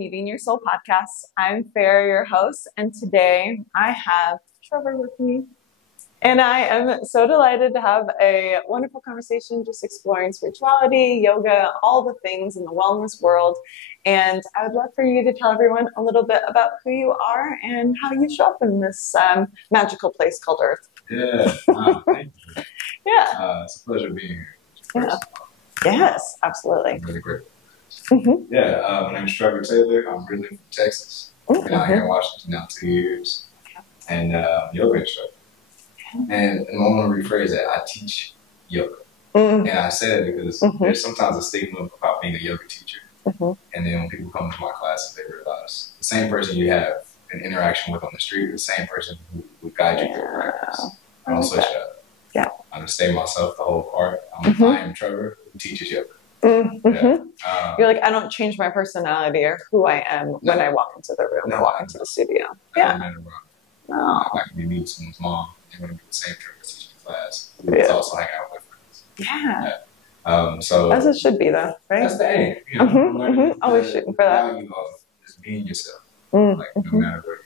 Meeting Your Soul podcast. I'm Farah, your host, and today I have Trevor with me. And I am so delighted to have a wonderful conversation just exploring spirituality, yoga, all the things in the wellness world. And I would love for you to tell everyone a little bit about who you are and how you show up in this magical place called Earth. Yeah, thank you. Yeah. It's a pleasure being here. Yeah. Yes, absolutely. I'm really grateful. Mm-hmm. Yeah, my name is Trevor Taylor. I'm originally from Texas. I've been out here in Washington now 2 years. And yoga instructor. And I want to rephrase that. I teach yoga. And I say that because there's sometimes a stigma about being a yoga teacher. And then when people come to my classes, they realize the same person you have an interaction with on the street is the same person who would guide you through practice. I don't switch it up. Yeah. I'm going to stay myself the whole part. I am Trevor who teaches yoga. Yeah. You're like, I don't change my personality or who I am when I walk into the room or walk into the studio. Yeah. I can be meeting someone's mom. They're going to be the same Trevor teaching class. It's also hang out with friends. Yeah. So as it should be, though, right? That's the aim. You know, always shooting for that. Value of just being yourself, like no matter where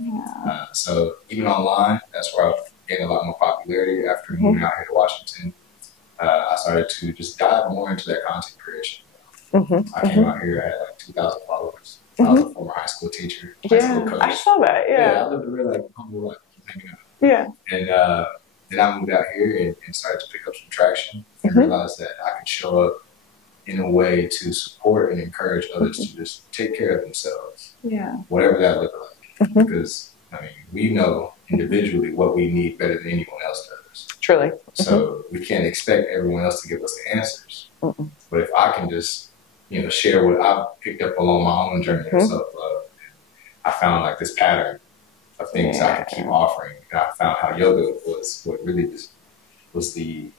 you are. Yeah. So even online, that's where I've gained a lot more popularity after moving out here to Washington. I started to just dive more into that content creation. I came out here, I had like 2,000 followers. I was a former high school teacher, high school coach. I saw that. I lived a really humble life, hanging out. Yeah. And then I moved out here and started to pick up some traction and realized that I could show up in a way to support and encourage others to just take care of themselves. Yeah. Whatever that looked like. Because, I mean, we know individually what we need better than anyone else does. Truly. So we can't expect everyone else to give us the answers. But if I can just, share what I've picked up along my own journey of self-love, I found like this pattern of things I could keep offering. And I found how yoga was what really was the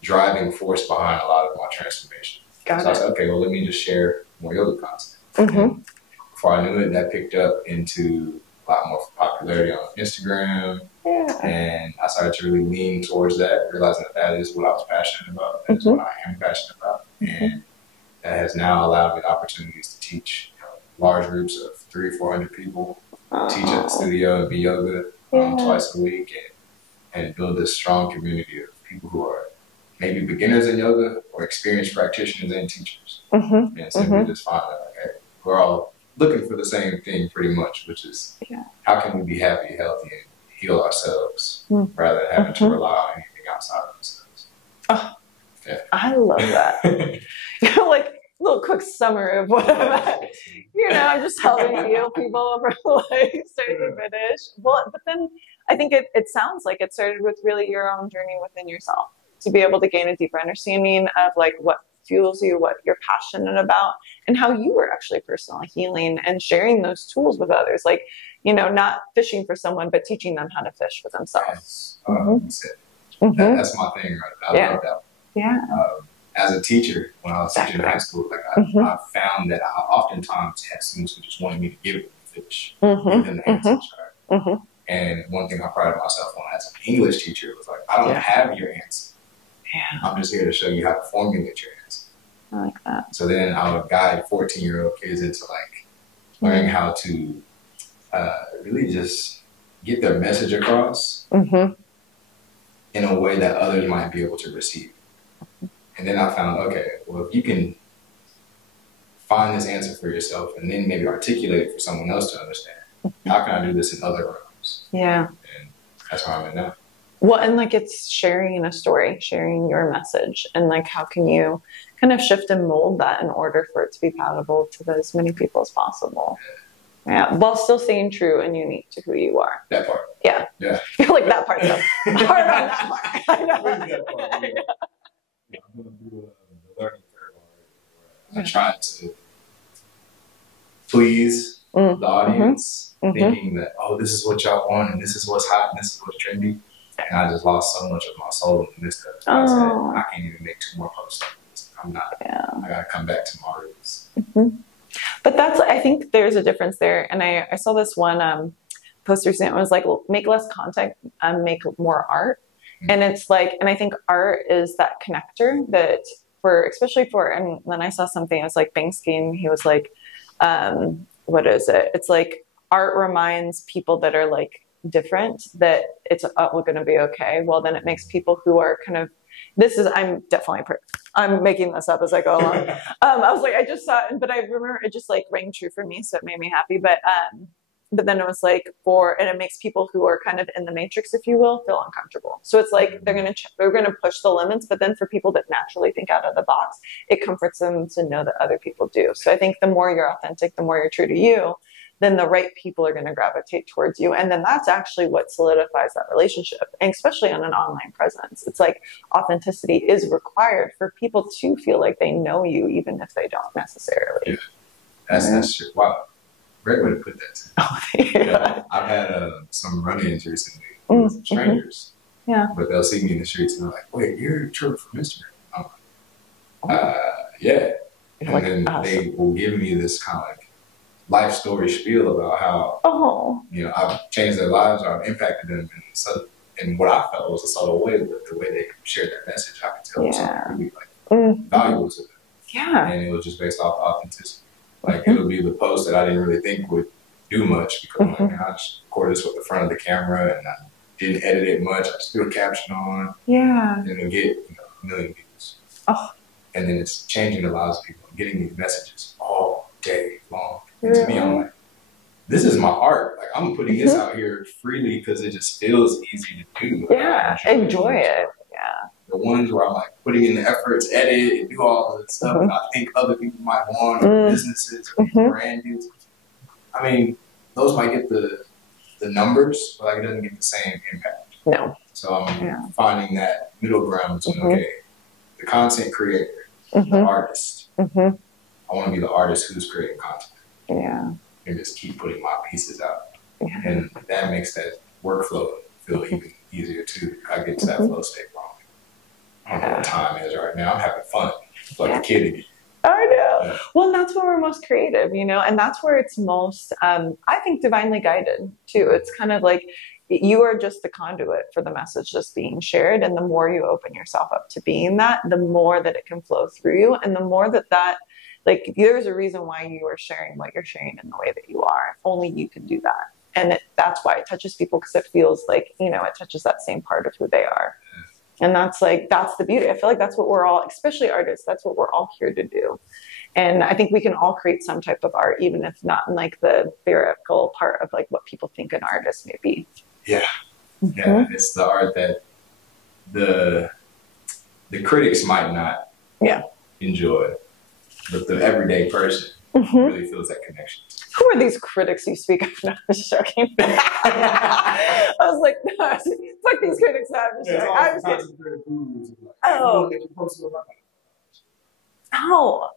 driving force behind a lot of my transformation. So I said, okay, well, let me just share more yoga content. And before I knew it, that picked up into a lot more popularity on Instagram. And I started to really lean towards that, realizing that is what I was passionate about. That is what I am passionate about. And that has now allowed me the opportunities to teach large groups of 300-400 people, teach at the studio and be yoga twice a week, and build this strong community of people who are maybe beginners in yoga or experienced practitioners and teachers. And so we just find that we're all looking for the same thing pretty much, which is how can we be happy, healthy, and heal ourselves rather than having to rely on anything outside of ourselves. Oh, I love that. Like a little quick summary of what I'm at. I'm just helping heal people from like start to finish. Well, but then I think it sounds like it started with really your own journey within yourself to be able to gain a deeper understanding of like what fuels you, what you're passionate about, and how you were actually personally healing and sharing those tools with others. Like, not fishing for someone, but teaching them how to fish for themselves. That's my thing, right? I love that. Yeah. As a teacher, when I was teaching in high school, I found that I oftentimes had students who just wanted me to give them the fish, give them the answers, right? And one thing I prided myself on as an English teacher was like, I don't have your answer. I'm just here to show you how to formulate your answer. I like that. So then I would guide 14-year-old kids into like learning how to really just get their message across in a way that others might be able to receive. And then I found, okay, well, if you can find this answer for yourself and then maybe articulate it for someone else to understand, how can I do this in other realms? Yeah. And that's where I'm at now. Well, and like it's sharing a story, sharing your message, and like how can you kind of shift and mold that in order for it to be palatable to as many people as possible. Yeah, while still staying true and unique to who you are. That part. Yeah. Yeah. Like that part though. Hard on that part. I know. That part, I'm going through the learning curve already. I tried to please the audience, thinking that, this is what y'all want, and this is what's hot, and this is what's trendy. And I just lost so much of my soul in the midst of it. I said, I can't even make 2 more posts on this. I'm not. I got to come back to my roots. But I think there's a difference there. And I saw this one post recently. It was like, make less content, make more art. And it's like, and I think art is that connector that especially for, and then I saw something, it was like Banksy, and he was like, what is it? It's like art reminds people that are like different that it's going to be okay. Well, then it makes people who are kind of, I'm making this up as I go along. I was like, I just saw it, but I remember it just like rang true for me. So it made me happy. But then it was like and it makes people who are kind of in the matrix, if you will, feel uncomfortable. So it's like they're going to push the limits, but then for people that naturally think out of the box, it comforts them to know that other people do. So I think the more you're authentic, the more you're true to you, then the right people are going to gravitate towards you. And then that's actually what solidifies that relationship. And especially on an online presence, it's like authenticity is required for people to feel like they know you, even if they don't necessarily. Yeah. That's true. Wow. Great way to put that too. Oh, yeah. I've had some run-ins recently with strangers. Yeah. But they'll see me in the streets and they're like, wait, you're Trevor from Instagram. I'm like, yeah. And like, then they will give me this kind of like life story spiel about how, I've changed their lives or I've impacted them in what I felt was a subtle way, but the way they shared that message, I could tell was something really valuable to them. Yeah. And it was just based off authenticity. Like, it would be the post that I didn't really think would do much because I just recorded this with the front of the camera and I didn't edit it much. I just threw a caption on. Yeah. And it'll get a million views. Oh. And then it's changing the lives of people, getting these messages all day long. And to me, I'm like, this is my art. Like, I'm putting this out here freely because it just feels easy to do. Yeah, enjoy it. Yeah. The ones where I'm like putting in the effort to edit and do all of the stuff that I think other people might want, or businesses or brand deals. I mean, those might get the numbers, but like it doesn't get the same impact. No. So I'm finding that middle ground between okay, the content creator, the artist. I want to be the artist who's creating content. Yeah. And just keep putting my pieces out. Yeah. And that makes that workflow feel even easier too. I get to that flow state wrong. I don't know what time it is right now. I'm having fun. Like a kid again. I know. Yeah. Well, that's where we're most creative, and that's where it's most, I think, divinely guided too. It's kind of like you are just the conduit for the message that's being shared. And the more you open yourself up to being that, the more that it can flow through you. And the more that like, there's a reason why you are sharing what you're sharing in the way that you are. If only you can do that. And that's why it touches people, because it feels like, it touches that same part of who they are. And that's the beauty. I feel like that's what we're all, especially artists, that's what we're all here to do. And I think we can all create some type of art, even if not in like the theoretical part of like what people think an artist may be. Yeah. Yeah. It's the art that the critics might not enjoy, but the everyday person really feels that connection. Who are these critics you speak of? No, I'm just joking. I was like, no, fuck these critics. No, I'm just joking. I was kidding. Oh,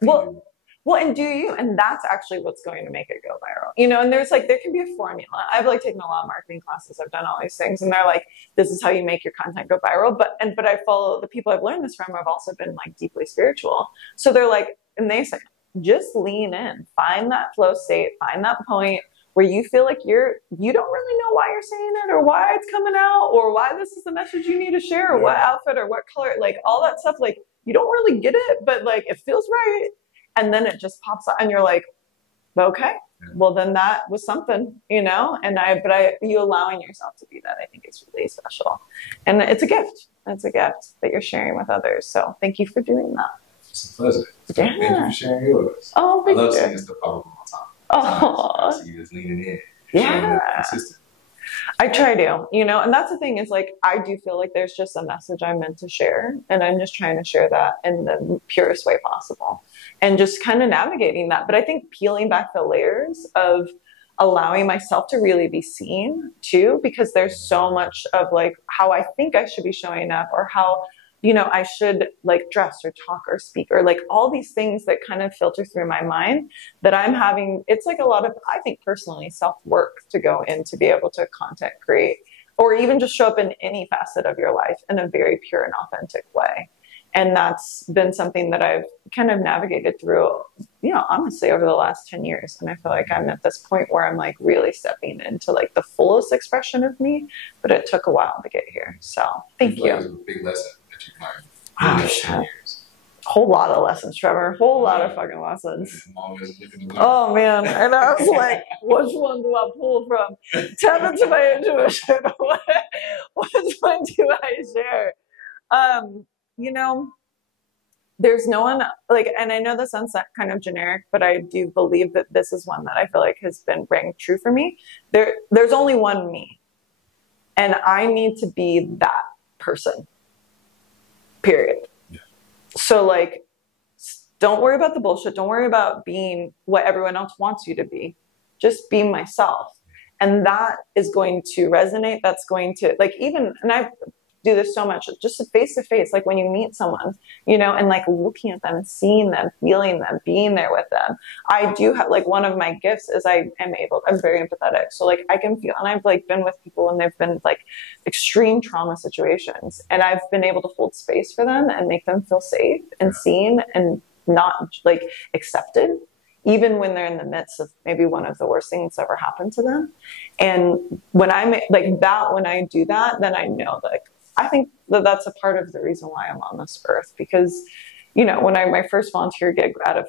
well, and do you? And that's actually what's going to make it go viral. And there's like, there can be a formula. I've like taken a lot of marketing classes. I've done all these things, and they're like, this is how you make your content go viral. But I follow the people I've learned this from. I've also been like deeply spiritual. So they're like, and they say, just lean in, find that flow state, find that point where you feel like you don't really know why you're saying it or why it's coming out or why this is the message you need to share or what outfit or what color, like all that stuff. Like you don't really get it, but like it feels right. And then it just pops out and you're like, okay, well then that was something, and you allowing yourself to be that, I think is really special. And it's a gift. It's a gift that you're sharing with others. So thank you for doing that. It's a pleasure. Thank you for sharing yours. Oh, I love seeing this pop up all the time. I see you just leaning in. Consistent. I try to, and that's the thing is like, I do feel like there's just a message I'm meant to share. And I'm just trying to share that in the purest way possible and just kind of navigating that. But I think peeling back the layers of allowing myself to really be seen too, because there's so much of like how I think I should be showing up or how I should like dress or talk or speak or like all these things that kind of filter through my mind that I'm having. It's like a lot of, I think personally, self-work to go in to be able to content create or even just show up in any facet of your life in a very pure and authentic way. And that's been something that I've kind of navigated through, honestly over the last 10 years. And I feel like I'm at this point where I'm like really stepping into like the fullest expression of me, but it took a while to get here. So thank you. It was a big lesson. whole lot of lessons, Trevor. A whole lot of fucking lessons. Oh man, and I was like, which one do I pull from? Tap into my intuition. Which one do I share? You know, there's no one like, and I know this sounds kind of generic, but I do believe that this is one that I feel like has been rang true for me. There's only one me, and I need to be that person. Period. Yeah. So like, don't worry about the bullshit. Don't worry about being what everyone else wants you to be. Just be myself. And that is going to resonate. That's going to like, even, and I do this so much, just face to face, like when you meet someone, you know, and like looking at them, seeing them, feeling them, being there with them. I do have like, one of my gifts is I'm very empathetic. So like I can feel, and I've like been with people and they've been like extreme trauma situations, and I've been able to hold space for them and make them feel safe and seen and not like accepted, even when they're in the midst of maybe one of the worst things that's ever happened to them. And when I'm like that, when I do that, then I know that I think that that's a part of the reason why I'm on this earth. Because, you know, when my first volunteer gig out of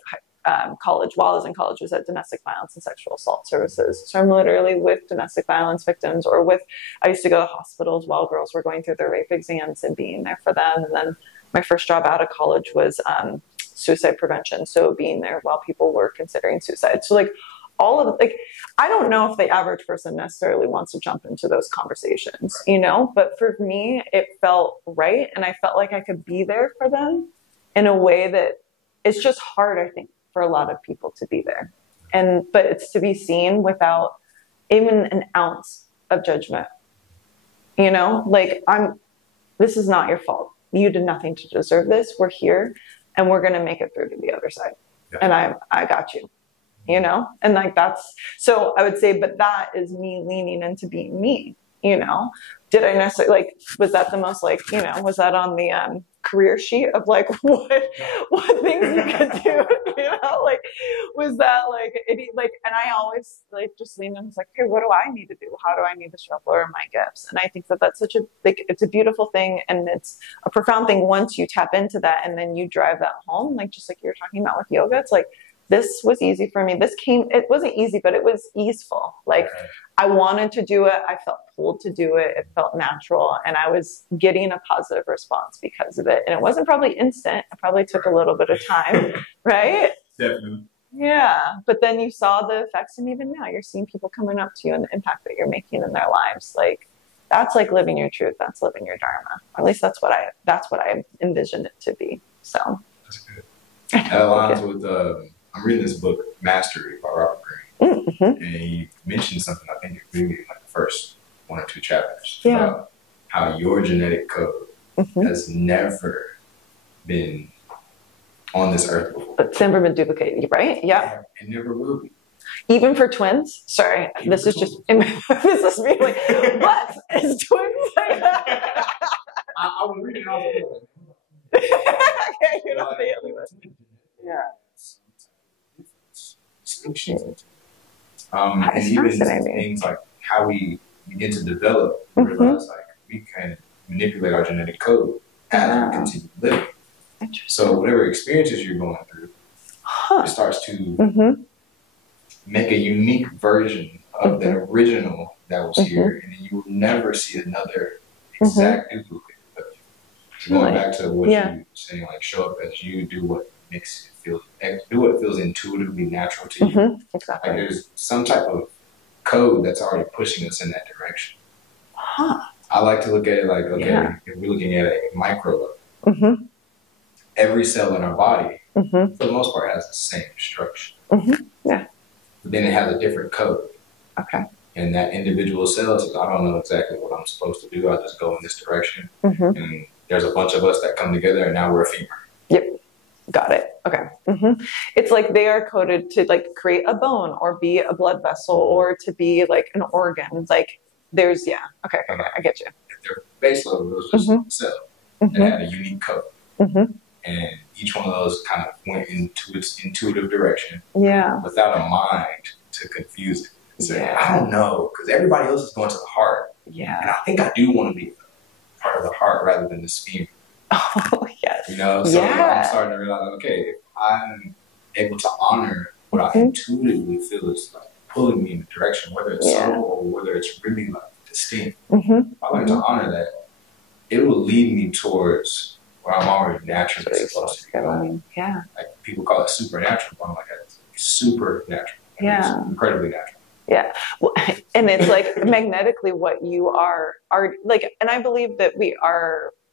college, while I was in college, was at domestic violence and sexual assault services. So I'm literally with domestic violence victims, or I used to go to hospitals while girls were going through their rape exams and being there for them. And then my first job out of college was suicide prevention. So being there while people were considering suicide. So like all of like, I don't know if the average person necessarily wants to jump into those conversations, you know, but for me, it felt right. And I felt like I could be there for them in a way that it's just hard, I think, for a lot of people to be there. But it's to be seen without even an ounce of judgment, you know, like this is not your fault. You did nothing to deserve this. We're here and we're going to make it through to the other side. Yeah. And I got you. You know, and like so I would say, but that is me leaning into being me, you know. Did I necessarily like, was that the most like, you know, was that on the career sheet of like what things you could do, you know, like was that like and I always like just leaned in and was like, okay, what do I need to do? How do I need to show up? What are my gifts? And I think that that's such a like, it's a beautiful thing, and it's a profound thing once you tap into that and then you drive that home, like just like you're talking about with yoga. It's like, this was easy for me. It wasn't easy, but it was easeful. Like I wanted to do it. I felt pulled to do it. It felt natural. And I was getting a positive response because of it. And it wasn't probably instant. It probably took a little bit of time, right? Definitely. Yeah. But then you saw the effects, and even now you're seeing people coming up to you and the impact that you're making in their lives. Like that's like living your truth. That's living your dharma. Or at least that's what I envisioned it to be. So that's good. That aligns with I'm reading this book, Mastery by Robert Greene. Mm-hmm. And he mentioned something, I think maybe like the first 1 or 2 chapters, about how your genetic code has never been on this earth before. It's never been duplicated, right? Yeah. It never will be. Even for twins? Sorry, this is just, this is me like, what is twins? I was reading it, I was like, okay, you're not the only one. Yeah. Distinctions. And even things like how we begin to develop, realize like we can manipulate our genetic code as we continue living. So whatever experiences you're going through, it starts to make a unique version of the original that was here, and then you will never see another exact duplicate of you. So going back to what you were saying, like show up as you, do what makes it feel, do what feels intuitively natural to you. Exactly. Like there's some type of code that's already pushing us in that direction. I like to look at it like, okay, if we're looking at a micro level, every cell in our body, for the most part, has the same structure. Yeah. But then it has a different code. Okay. And that individual cell says, I don't know exactly what I'm supposed to do. I just go in this direction. And there's a bunch of us that come together, and now we're a femur. Yep. Got it. Okay. It's like they are coded to like create a bone or be a blood vessel or to be like an organ. Like there's, okay, I get you. At their base level, it was just a cell that had a unique code. And each one of those kind of went into its intuitive direction without a mind to confuse it. So I don't know, because everybody else is going to the heart. And I think I do want to be part of the heart rather than the femur. Oh, yes. You know, so I'm starting to realize, okay, if I'm able to honor what I intuitively feel is like pulling me in a direction, whether it's subtle or whether it's really like distinct, if I learn to honor that, it will lead me towards where I'm already naturally supposed to be going. Yeah. Like people call it supernatural, but I'm like, it's supernatural. It's incredibly natural. Yeah. Well, and it's like magnetically what you are like, and I believe that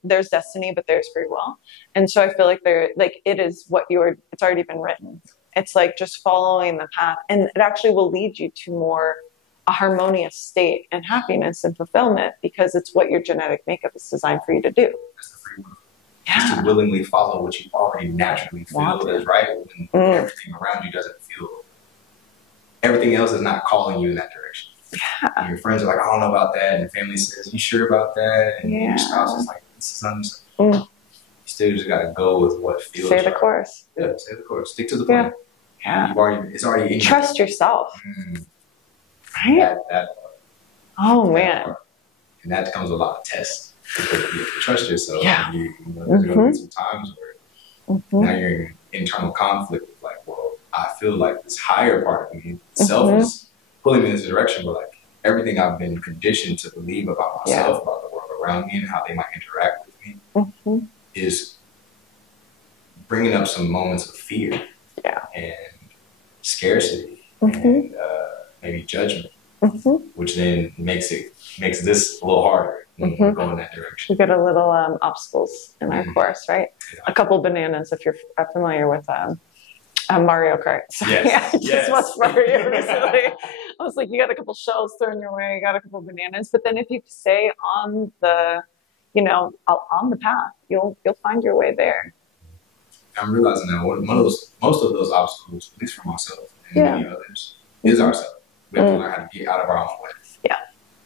there's destiny, but there's free will. And so I feel like it is what it's already been written. It's like just following the path, and it actually will lead you to more a harmonious state and happiness and fulfillment because it's what your genetic makeup is designed for you to do. That's the free will. Just to willingly follow what you already naturally feel is right when everything around you doesn't feel. Everything else is not calling you in that direction. Yeah. And your friends are like, I don't know about that. And your family says, you sure about that? And your spouse is like, this is uncertain. You still just got to go with what feels Stay the course. Yeah, stay the course. Stick to the plan. Yeah. It's already in Trust yourself. Right? Oh, man. And that comes with a lot of tests. Because you have to trust yourself. Yeah. You know, there's going to be some times where now you're in internal conflict with like, well, I feel like this higher part of me, self is pulling me in this direction, but like everything I've been conditioned to believe about myself, about the world around me and how they might interact with me is bringing up some moments of fear and scarcity and maybe judgment, which then makes this a little harder. Go in that direction. We get a little obstacles in our course, right? Yeah. A couple bananas, if you're familiar with Mario Kart. So, I just watched Mario recently. I was like, you got a couple shells thrown your way, you got a couple bananas, but then if you stay on the, on the path, you'll find your way there. I'm realizing that most of those obstacles, at least for myself and many others, is ourselves. We have to learn how to get out of our own way. Yeah.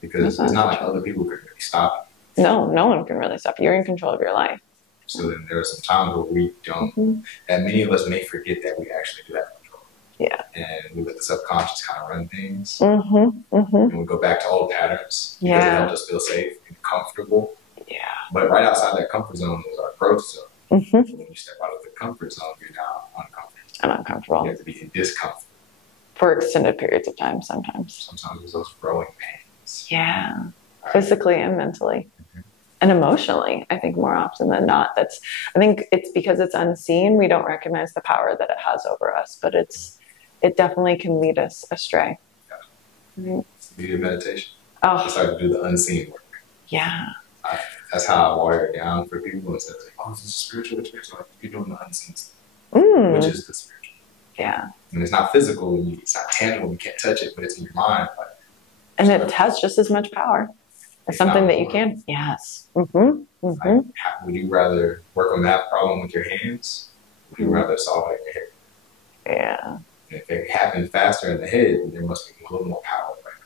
Because it's not like other people can really stop you. No one can really stop you. You're in control of your life. So then there are some times where we don't, that many of us may forget that we actually do have control. Yeah. And we let the subconscious kind of run things. And we go back to old patterns because it helps us feel safe and comfortable. Yeah. But right outside that comfort zone is our growth zone. When you step out of the comfort zone, you're now uncomfortable. You have to be in discomfort. For extended periods of time sometimes. Sometimes it's those growing pains. Yeah. Right. Physically and mentally. And emotionally, I think more often than not. I think it's because it's unseen. We don't recognize the power that it has over us, but it definitely can lead us astray. Yeah. Right. It's the beauty of meditation. Oh. It's hard to do the unseen work. Yeah. That's how I water it down for people. Instead of like, this is spiritual experience. Like, you're doing the unseen stuff, which is the spiritual. Yeah. And it's not physical. It's not tangible. You can't touch it, but it's in your mind. And it has just as much power. It's something that you can. Yes. Like, would you rather work on that problem with your hands? Would you rather solve it in your head? Yeah. And if it happened faster in the head, then there must be a little more power right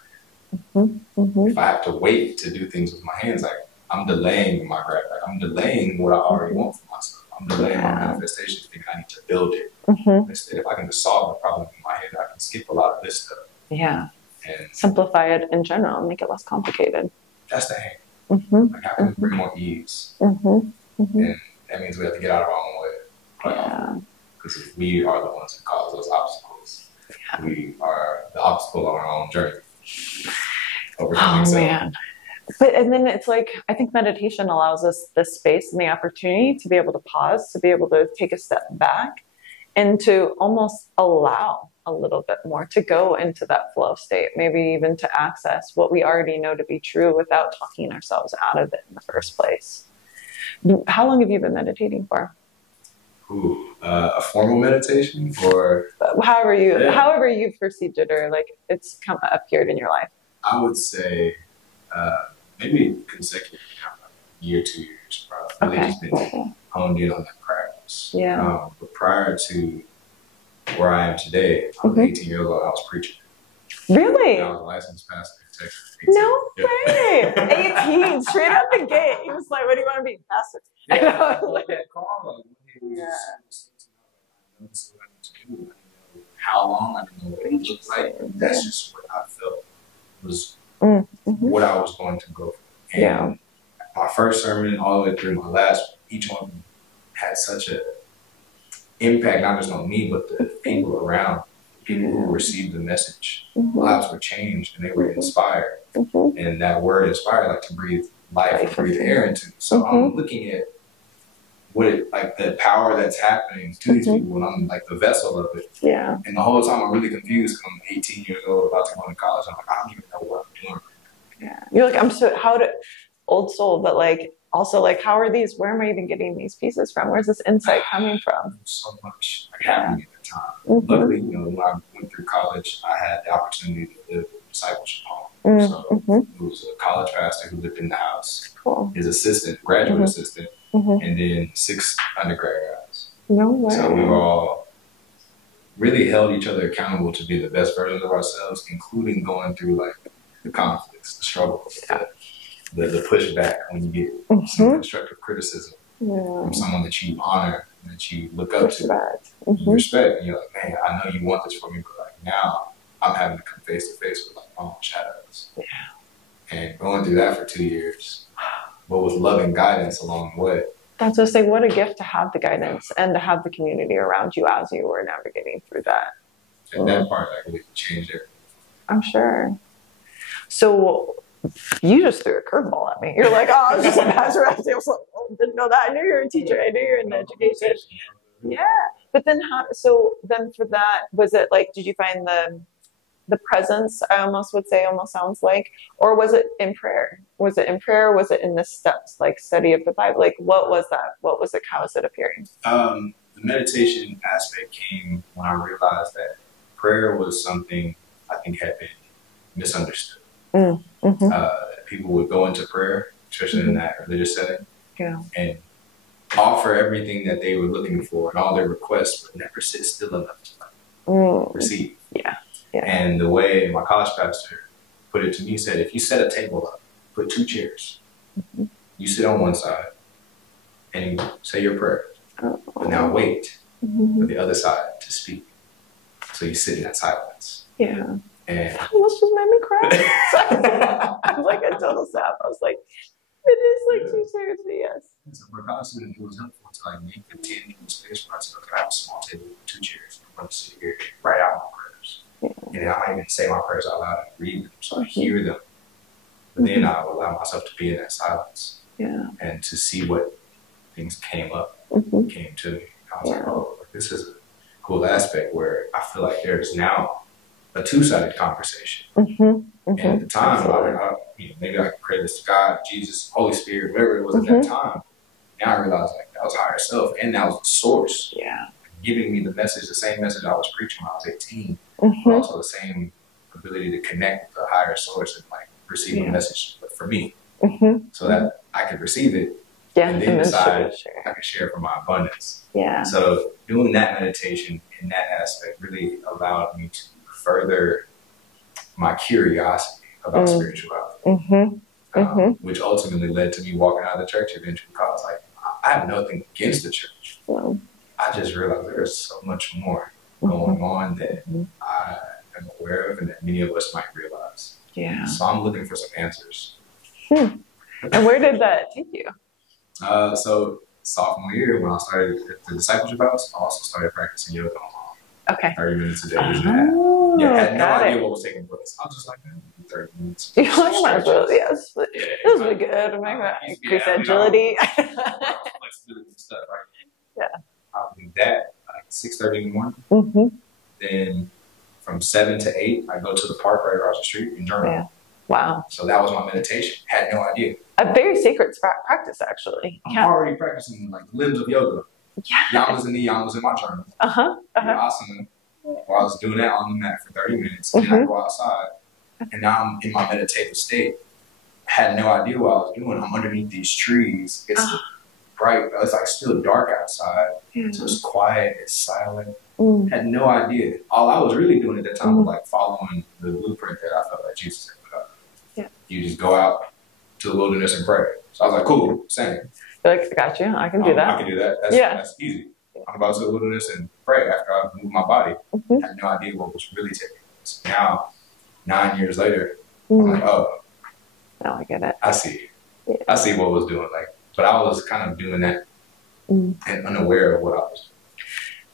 there. If I have to wait to do things with my hands, like I'm delaying my grab. Like I'm delaying what I already want for myself. I'm delaying my manifestation thinking I need to build it. Instead, if I can just solve the problem in my head, I can skip a lot of this stuff. Yeah. And simplify it in general and make it less complicated. That's the aim. Like how can we bring more ease? And that means we have to get out of our own way. Because we are the ones that cause those obstacles. Yeah. We are the obstacle on our own journey. Man. And then it's like, I think meditation allows us the space and the opportunity to be able to pause, to be able to take a step back and to almost allow a little bit more, to go into that flow state, maybe even to access what we already know to be true without talking ourselves out of it in the first place. How long have you been meditating for? A formal meditation, or however you've perceived it, or like it's appeared in your life? I would say maybe consecutive, year, 2 years, probably. Really just been honed in on that practice. Yeah. But prior to where I am today, I was 18 years old. I was preaching. Really? I was a licensed pastor in Texas. 18. No way. 18, straight out the gate. He was like, "What do you want to be, pastor?" Yeah. I like that call. How long? I didn't know what it looked like. That's just what I felt was what I was going to go for. And my first sermon, all the way through my last, each one had such a impact, not just on me, but the people around, people who received the message. Lives were changed and they were inspired. And that word inspired, like to breathe life and breathe air into. So I'm looking at what it, like the power that's happening to these people, and I'm like the vessel of it. Yeah. And the whole time I'm really confused because I'm 18 years old, about to go to college. I'm like, I don't even know what I'm doing. Yeah. You're like, I'm so, how to, old soul, but like, also like, how are these, where am I even getting these pieces from? Where's this insight coming from? So much like happening at the time. Luckily, you know, when I went through college, I had the opportunity to live in discipleship home. So it was a college pastor who lived in the house. His assistant, graduate assistant, and then 6 undergrad guys. No way. So we were all really held each other accountable to be the best versions of ourselves, including going through like the conflicts, the struggles, the pushback when you get some constructive criticism from someone that you honor, that you look up to, you respect, and you're like, man, I know you want this for me, but like now I'm having to come face to face with like my own shadows. And going through that for 2 years, but with loving guidance along the way. That's just like, what a gift to have the guidance and to have the community around you as you were navigating through that. And that part like really changed everything. I'm sure. So you just threw a curveball at me. You're like, oh, I was just a pastor. I was like, oh, didn't know that. I knew you were a teacher. I knew you were in education. Yeah. But then so then for that, was it like, did you find the presence, I almost would say, almost sounds like, or was it in prayer? Was it in prayer? Was it in the steps, like study of the Bible? Like, what was that? What was it? How was it appearing? The meditation aspect came when I realized that prayer was something I think had been misunderstood. People would go into prayer, especially in that religious setting, and offer everything that they were looking for and all their requests, but never sit still enough to receive. And the way my college pastor put it to me, he said, if you set a table up, put 2 chairs, you sit on one side and you say your prayer, but now wait for the other side to speak. So you sit in that silence. And that almost just made me cry. I was like a total sap. I was like, it is like 2 chairs, but yes. So for a college student, it was helpful to like make the 10 space for us. I have a small table with 2 chairs. I'm going to sit here, write out my prayers. And then I might even say my prayers out loud and read them so I hear them. But then I will allow myself to be in that silence and to see what things came up, came to me. I was like, oh, this is a cool aspect where I feel like there's now a 2-sided conversation. And at the time, maybe I could pray this to God, Jesus, Holy Spirit, whatever it was at that time. Now I realize like that was higher self, and that was the source. Giving me the message, the same message I was preaching when I was 18, but also the same ability to connect with the higher source and like receive a message for me, so that I could receive it and then decide I could share from my abundance. So doing that meditation in that aspect really allowed me to further my curiosity about spirituality, which ultimately led to me walking out of the church eventually, because like I have nothing against the church. I just realized there's so much more going on that I am aware of and that many of us might realize. So I'm looking for some answers. And where did that take you? So sophomore year, when I started at the discipleship house, I also started practicing yoga on 30 minutes a day. I had no idea what was taking place. I was just like, 30 minutes. You're like, might as well, yes. This would be good. Increase agility. Flexibility and stuff, right? I'll do that like 6:30 in the morning. Then from 7 to 8, I go to the park right across the street and journal. Wow. So that was my meditation. Had no idea. A very sacred practice, actually. I'm already practicing like limbs of yoga. Yamas and niyamas in my journal. Asana. While I was doing that on the mat for 30 minutes, and I go outside, and now I'm in my meditative state. Had no idea what I was doing. I'm underneath these trees. It's bright. It's like still dark outside. So it's quiet. It's silent. Had no idea. All I was really doing at that time was like following the blueprint that I felt like Jesus had put up. You just go out to the wilderness and pray. So I was like, cool, same. You're like, I got you. I can do that. I can do that. That's easy. I'm about to the wilderness and pray after I move my body. Had no idea what was really taking place. Now, 9 years later, I'm like, now I get it. I see. I see what was doing. Like, but I was kind of doing that Mm. and unaware of what I was doing.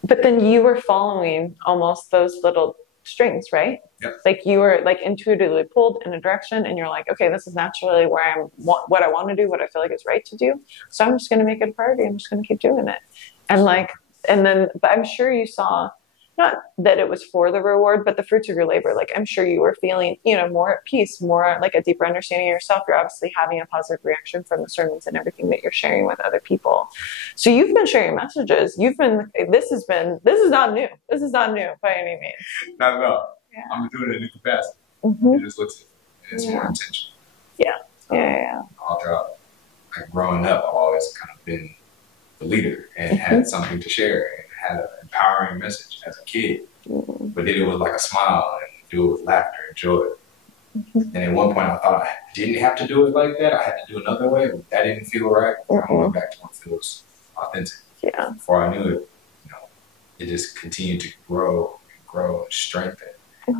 But then you were following almost those little strings, right? Yep. Like you were like intuitively pulled in a direction and you're like, okay, this is naturally where what I want to do, what I feel like is right to do. So I'm just going to make it a priority. I'm just going to keep doing it. And like, and then, but I'm sure you saw, not that it was for the reward, but the fruits of your labor. Like I'm sure you were feeling, more at peace, more like a deeper understanding of yourself. You're obviously having a positive reaction from the sermons and everything that you're sharing with other people. So you've been sharing messages. This is not new. This is not new by any means. Not at all. Yeah. I'm doing it in a new capacity. It just looks different. It's more intentional. Yeah. Yeah. All throughout, like growing up, I've always kind of been the leader and had something to share and had an empowering message as a kid, but did it with like a smile and do it with laughter and joy. And at one point I thought I didn't have to do it like that. I had to do another way, but that didn't feel right. I went back to what feels authentic. Yeah. Before I knew it, it just continued to grow and strengthen.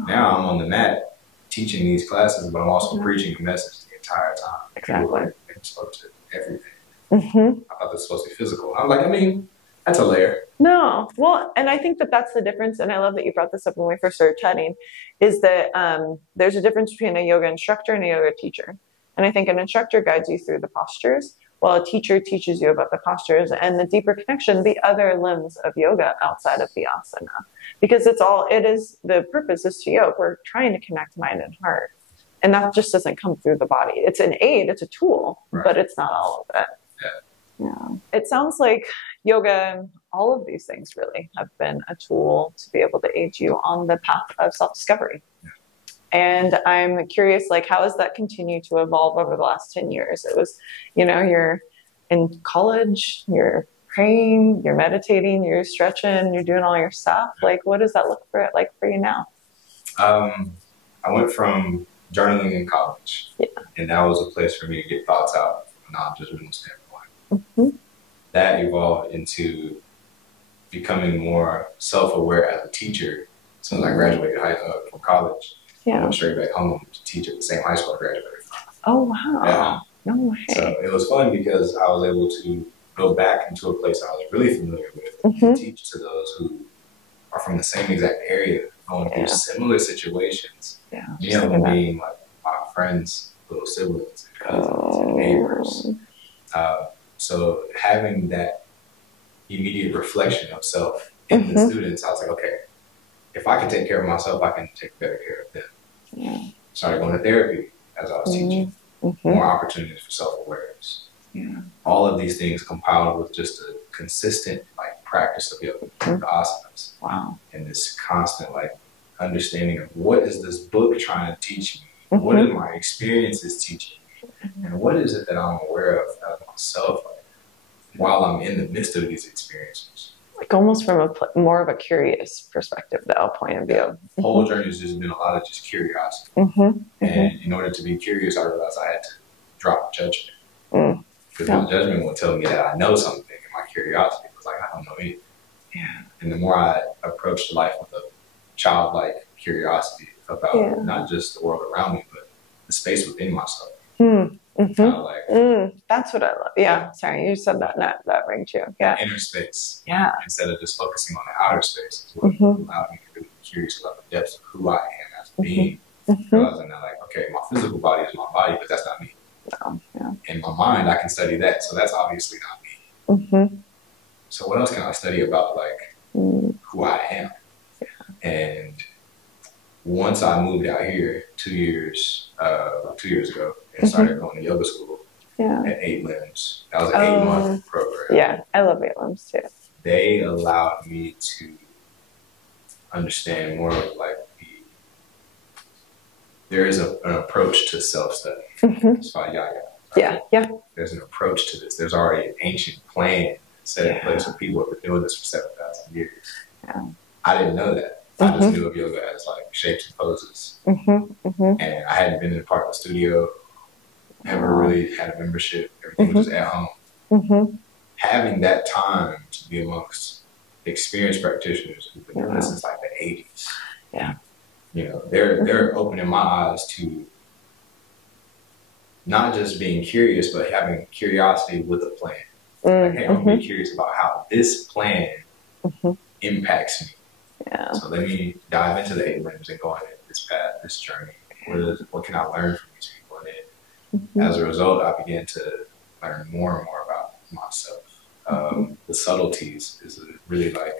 Now I'm on the mat teaching these classes, but I'm also preaching the message the entire time. Exactly. People are exposed to everything. I thought this was supposed to be physical. I'm like, that's a layer. No. Well, and I think that that's the difference. And I love that you brought this up when we first started chatting, is that there's a difference between a yoga instructor and a yoga teacher. And I think an instructor guides you through the postures, while a teacher teaches you about the postures and the deeper connection, the other limbs of yoga outside of the asana. Because the purpose is to yoga. We're trying to connect mind and heart. And that just doesn't come through the body. It's an aid, it's a tool, but it's not all of it. Yeah. It sounds like yoga and all of these things really have been a tool to be able to aid you on the path of self-discovery. Yeah. And I'm curious, like, how has that continued to evolve over the last 10 years? It was, you're in college, you're praying, you're meditating, you're stretching, you're doing all your stuff. Like, what does that look like for you now? I went from journaling in college, and that was a place for me to get thoughts out from a non-judgmental standpoint. That evolved into becoming more self-aware as a teacher. As soon as I graduated from college, I went straight back home to teach at the same high school I graduated from. Oh, wow. Yeah. No way. So it was fun because I was able to go back into a place I was really familiar with and teach to those who are from the same exact area, going through similar situations. Yeah. Being like my friends' little siblings and cousins and neighbors. So having that immediate reflection of self in the students, I was like, okay, if I can take care of myself, I can take better care of them. Yeah. Started going to therapy as I was teaching. More opportunities for self-awareness. Yeah. All of these things compiled with just a consistent practice of yoga, the asanas. Wow. And this constant understanding of what is this book trying to teach me? What are my experiences teaching me? And what is it that I'm aware of myself while I'm in the midst of these experiences? Like almost from a more of a curious perspective, though, point of view. The whole journey has just been a lot of just curiosity. And in order to be curious, I realized I had to drop judgment. Because my judgment would tell me that I know something, and my curiosity was like, I don't know anything. Yeah. And the more I approached life with a childlike curiosity about not just the world around me, but the space within myself. That's what I love. Yeah. Sorry, you said that. That rang true. Yeah. Inner space. Yeah. Instead of just focusing on the outer space, is what allowed me to really be curious about the depths of who I am as a being. Realizing that, okay, my physical body is my body, but that's not me. In my mind, I can study that, so that's obviously not me. So what else can I study about who I am? And once I moved out here 2 years ago and started going to yoga school at 8 Limbs. That was an 8-month program. Yeah, I love 8 Limbs too. They allowed me to understand more of there is an approach to self-study. It's called Yaya. Right? Yeah. There's an approach to this. There's already an ancient plan set in place for people who have been doing this for 7,000 years. Yeah. I didn't know that. I just knew of yoga as shapes and poses. And I hadn't been in a part of the studio, never really had a membership. Everything was just at home. Having that time to be amongst experienced practitioners who've been doing this since the 80s. Yeah. They're opening my eyes to not just being curious, but having curiosity with a plan. Like, hey, I'm really curious about how this plan impacts me. Yeah. So let me dive into the 8 limbs and go on this path, this journey. What can I learn from these people? And then as a result, I began to learn more and more about myself. The subtleties is really like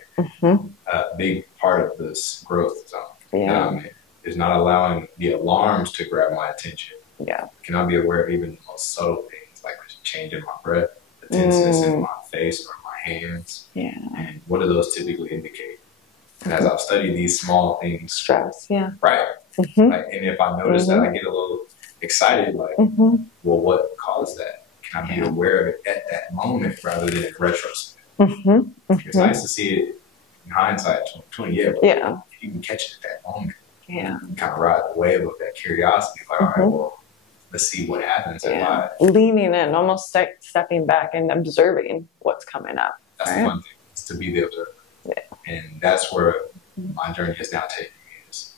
a big part of this growth zone that I'm in. Is not allowing the alarms to grab my attention. Yeah. Can I be aware of even the most subtle things, like the change in my breath, the tenseness in my face or my hands? Yeah. And what do those typically indicate? And as I've studied these small things, stress, right? Like, and if I notice that I get a little excited, like, well, what caused that? Can I be aware of it at that moment rather than in retrospect? It's nice to see it in hindsight, 2020, but if you can catch it at that moment, and kind of ride the wave of that curiosity, like, all right, well, let's see what happens in life. Leaning in, almost stepping back and observing what's coming up. That's the fun thing, is to be the observer. And that's where my journey is now taking me, is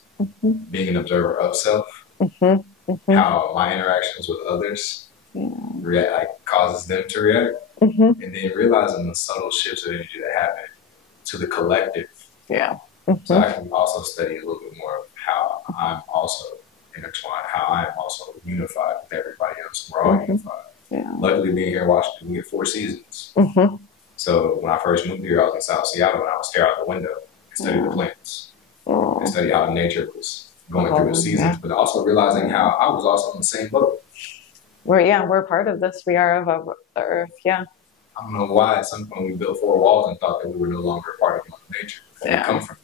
being an observer of self, how my interactions with others causes them to react, and then realizing the subtle shifts of energy that happen to the collective. So I can also study a little bit more of how I'm also intertwined, how I'm also unified with everybody else. We're all unified. Luckily, being here in Washington, we get 4 seasons. So when I first moved here, I was in South Seattle, and I would stare out the window and study the plants and study how nature was going through the seasons, but also realizing how I was also in the same boat. We're part of this. We are of the earth. I don't know why at some point we built 4 walls and thought that we were no longer a part of Mother Nature. We come from.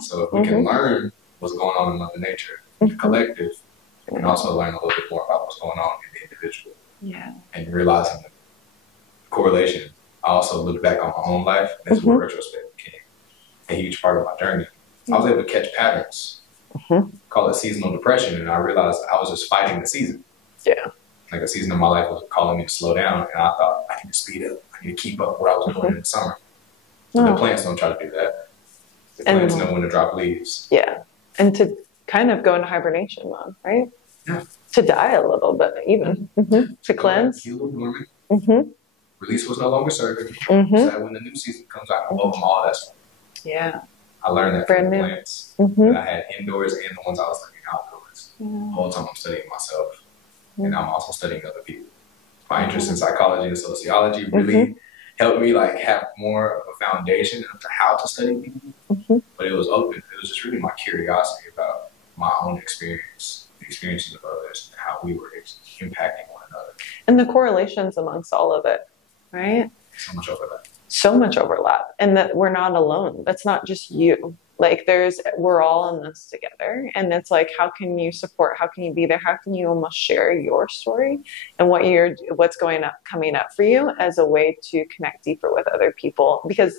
So if we can learn what's going on in Mother Nature, in the collective, we can also learn a little bit more about what's going on in the individual. And realizing the correlation. I also look back on my own life, and that's where retrospect became a huge part of my journey. I was able to catch patterns, call it seasonal depression, and I realized I was just fighting the season. Like a season of my life was calling me to slow down, and I thought, I need to speed up. I need to keep up what I was doing in the summer. So the plants don't try to do that. The plants know when to drop leaves. And to kind of go into hibernation mode, right? To die a little bit, even. To cleanse. Heal dormant. Release what's no longer serving. So that when the new season comes out, I welcome all that stuff. I learned that from the plants that I had indoors and the ones I was studying outdoors. The whole time I'm studying myself. And I'm also studying other people. My interest in psychology and sociology really helped me like have more of a foundation of how to study people. But it was open. It was just really my curiosity about my own experience, the experiences of others, and how we were impacting one another. And the correlations amongst all of it, right? So much overlap. So much overlap. And that we're not alone. That's not just you. Like we're all in this together. And it's like, how can you support? How can you be there? How can you almost share your story and what's coming up for you as a way to connect deeper with other people? Because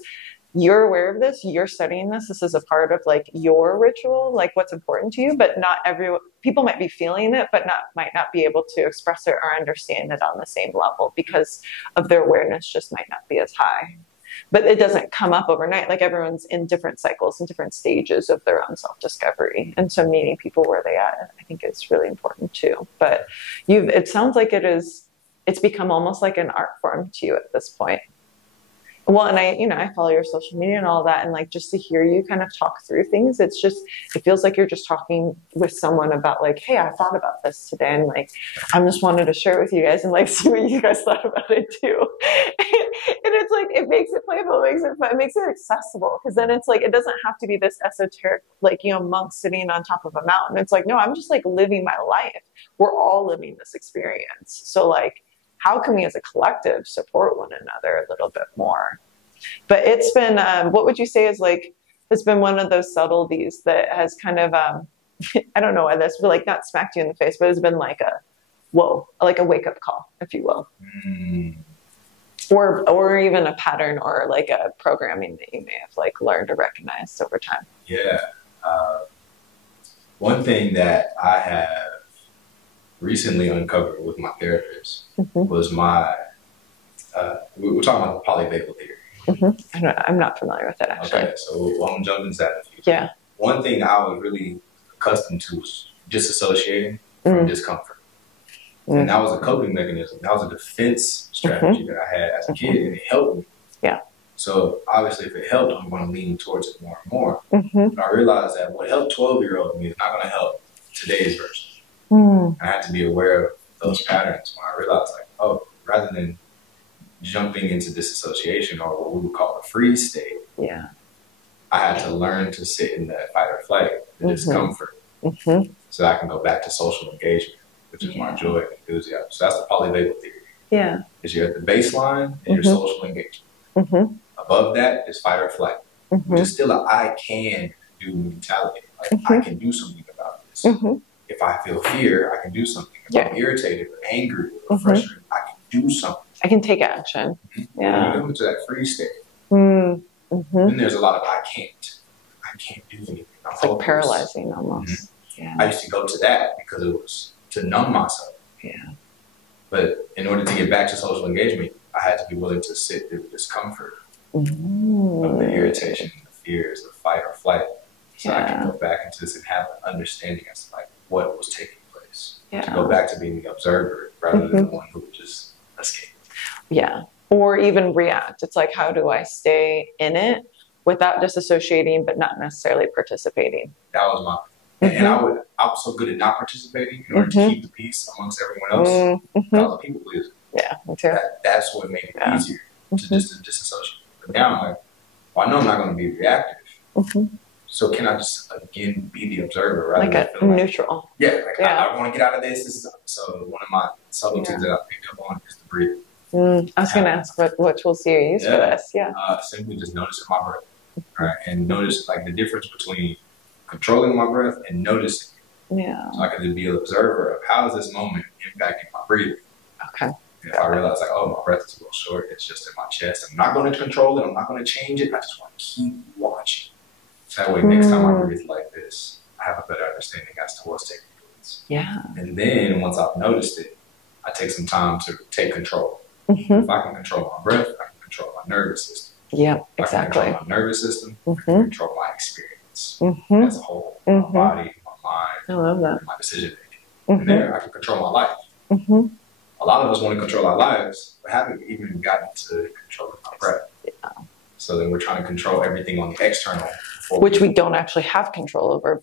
you're aware of this, you're studying this. This is a part of like your ritual, like what's important to you, but not everyone, people might be feeling it, but might not be able to express it or understand it on the same level because of their awareness just might not be as high. But it doesn't come up overnight. Like everyone's in different cycles and different stages of their own self-discovery. And so meeting people where they are, I think is really important too. But it sounds like it's become almost like an art form to you at this point. Well, and I follow your social media and all that, and like just to hear you kind of talk through things, it feels like you're just talking with someone about like, hey, I thought about this today, and like I'm just wanted to share it with you guys and like see what you guys thought about it too. And it's like it makes it playful, it makes it fun, it makes it accessible, because then it's like it doesn't have to be this esoteric like monk sitting on top of a mountain. It's like, no, I'm just like living my life. We're all living this experience. So like, how can we as a collective support one another a little bit more? But it's been, what would you say is like, it's been one of those subtleties that has kind of, I don't know why this, but like not smacked you in the face, but it's been like like a wake up call, if you will. Or even a pattern or like a programming that you may have like learned or recognized over time. Yeah. One thing that I have recently uncovered with my therapist was we were talking about the polyvagal theory. I'm not familiar with it, actually. Okay, so I'm jumping into that in a few. Yeah. One thing I was really accustomed to was disassociating from discomfort. And that was a coping mechanism. That was a defense strategy that I had as a kid, and it helped me. Yeah. So obviously, if it helped, I'm going to lean towards it more and more. But I realized that what helped 12-year-old me is not going to help today's version. I had to be aware of those patterns when I realized, like, oh, rather than jumping into disassociation or what we would call a freeze state, I had to learn to sit in that fight or flight, the discomfort, so I can go back to social engagement, which is my joy and enthusiasm. So that's the polyvagal theory. Yeah. Is you're at the baseline and your social engagement. Above that is fight or flight, which is still a I can do mentality. Like I can do something about this. If I feel fear, I can do something. If I'm irritated or angry or frustrated, I can do something. I can take action. Yeah. When you go into that free state, then there's a lot of I can't. I can't do anything. It's like paralyzing almost. I used to go to that because it was to numb myself. But in order to get back to social engagement, I had to be willing to sit through the discomfort of the irritation, the fears, the fight or flight, so I can go back into this and have an understanding as to like what was taking place. To go back to being the observer rather than the one who would just escape. Or even react. It's like, how do I stay in it without disassociating, but not necessarily participating? That was my, and I was so good at not participating in order to keep the peace amongst everyone else. I was a people pleaser. Yeah, me too. That's what made it easier to just disassociate. But now I'm like, well, I know I'm not going to be reactive. So can I just again be the observer rather than feel neutral? I want to get out of this. So one of my subtleties that I picked up on is the breathing. I was going to ask what tools do you use for this? Simply just noticing my breath, right? And notice like the difference between controlling my breath and noticing it. So I can just be an observer of how is this moment impacting my breathing. If I realize like, oh, my breath is a little short, it's just in my chest. I'm not going to control it. I'm not going to change it. I just want to keep watching. So that way, next time I breathe like this, I have a better understanding as to what's taking place. And then once I've noticed it, I take some time to take control. If I can control my breath, I can control my nervous system. If I can control my nervous system, I can control my experience as a whole, my body, my mind, I love that. my decision making. And there, I can control my life. A lot of us want to control our lives, but haven't even gotten to controlling our breath. So then we're trying to control everything on the external. Which we don't actually have control over.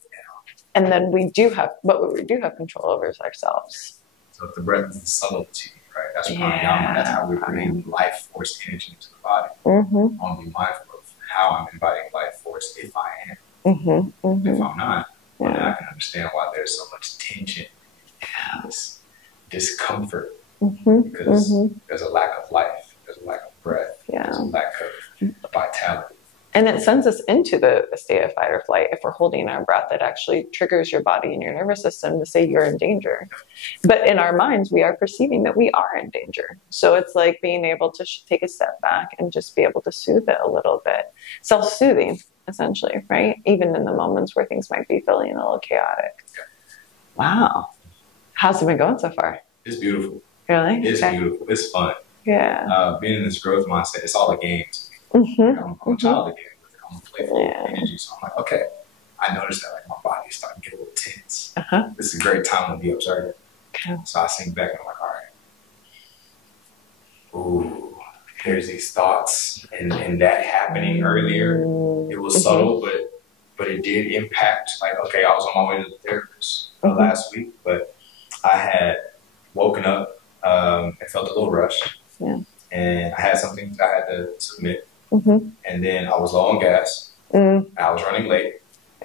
And then what we do have control over is ourselves. So if the breath is the subtlety, right? That's pranayama. That's how we bring life force energy into the body. I want to be mindful of how I'm inviting life force if I am. If I'm not, then I can understand why there's so much tension, this discomfort, because there's a lack of life, there's a lack of breath, there's a lack of vitality. And it sends us into the state of fight or flight. If we're holding our breath, it actually triggers your body and your nervous system to say you're in danger. But in our minds, we are perceiving that we are in danger. So it's like being able to take a step back and just be able to soothe it a little bit. Self-soothing, essentially, right? Even in the moments where things might be feeling a little chaotic. Wow. How's it been going so far? It's beautiful. Really? It's beautiful. It's fun. Being in this growth mindset, it's all a game to me. I'm a child again. I'm a playful energy. So I'm like, okay, I noticed that like my body is starting to get a little tense. This is a great time to be observant. So I sink back and I'm like, all right. Ooh, there's these thoughts and that happening earlier. It was subtle, but it did impact. Like, okay, I was on my way to the therapist last week, but I had woken up and felt a little rushed. And I had something I had to submit. And then I was low on gas. I was running late.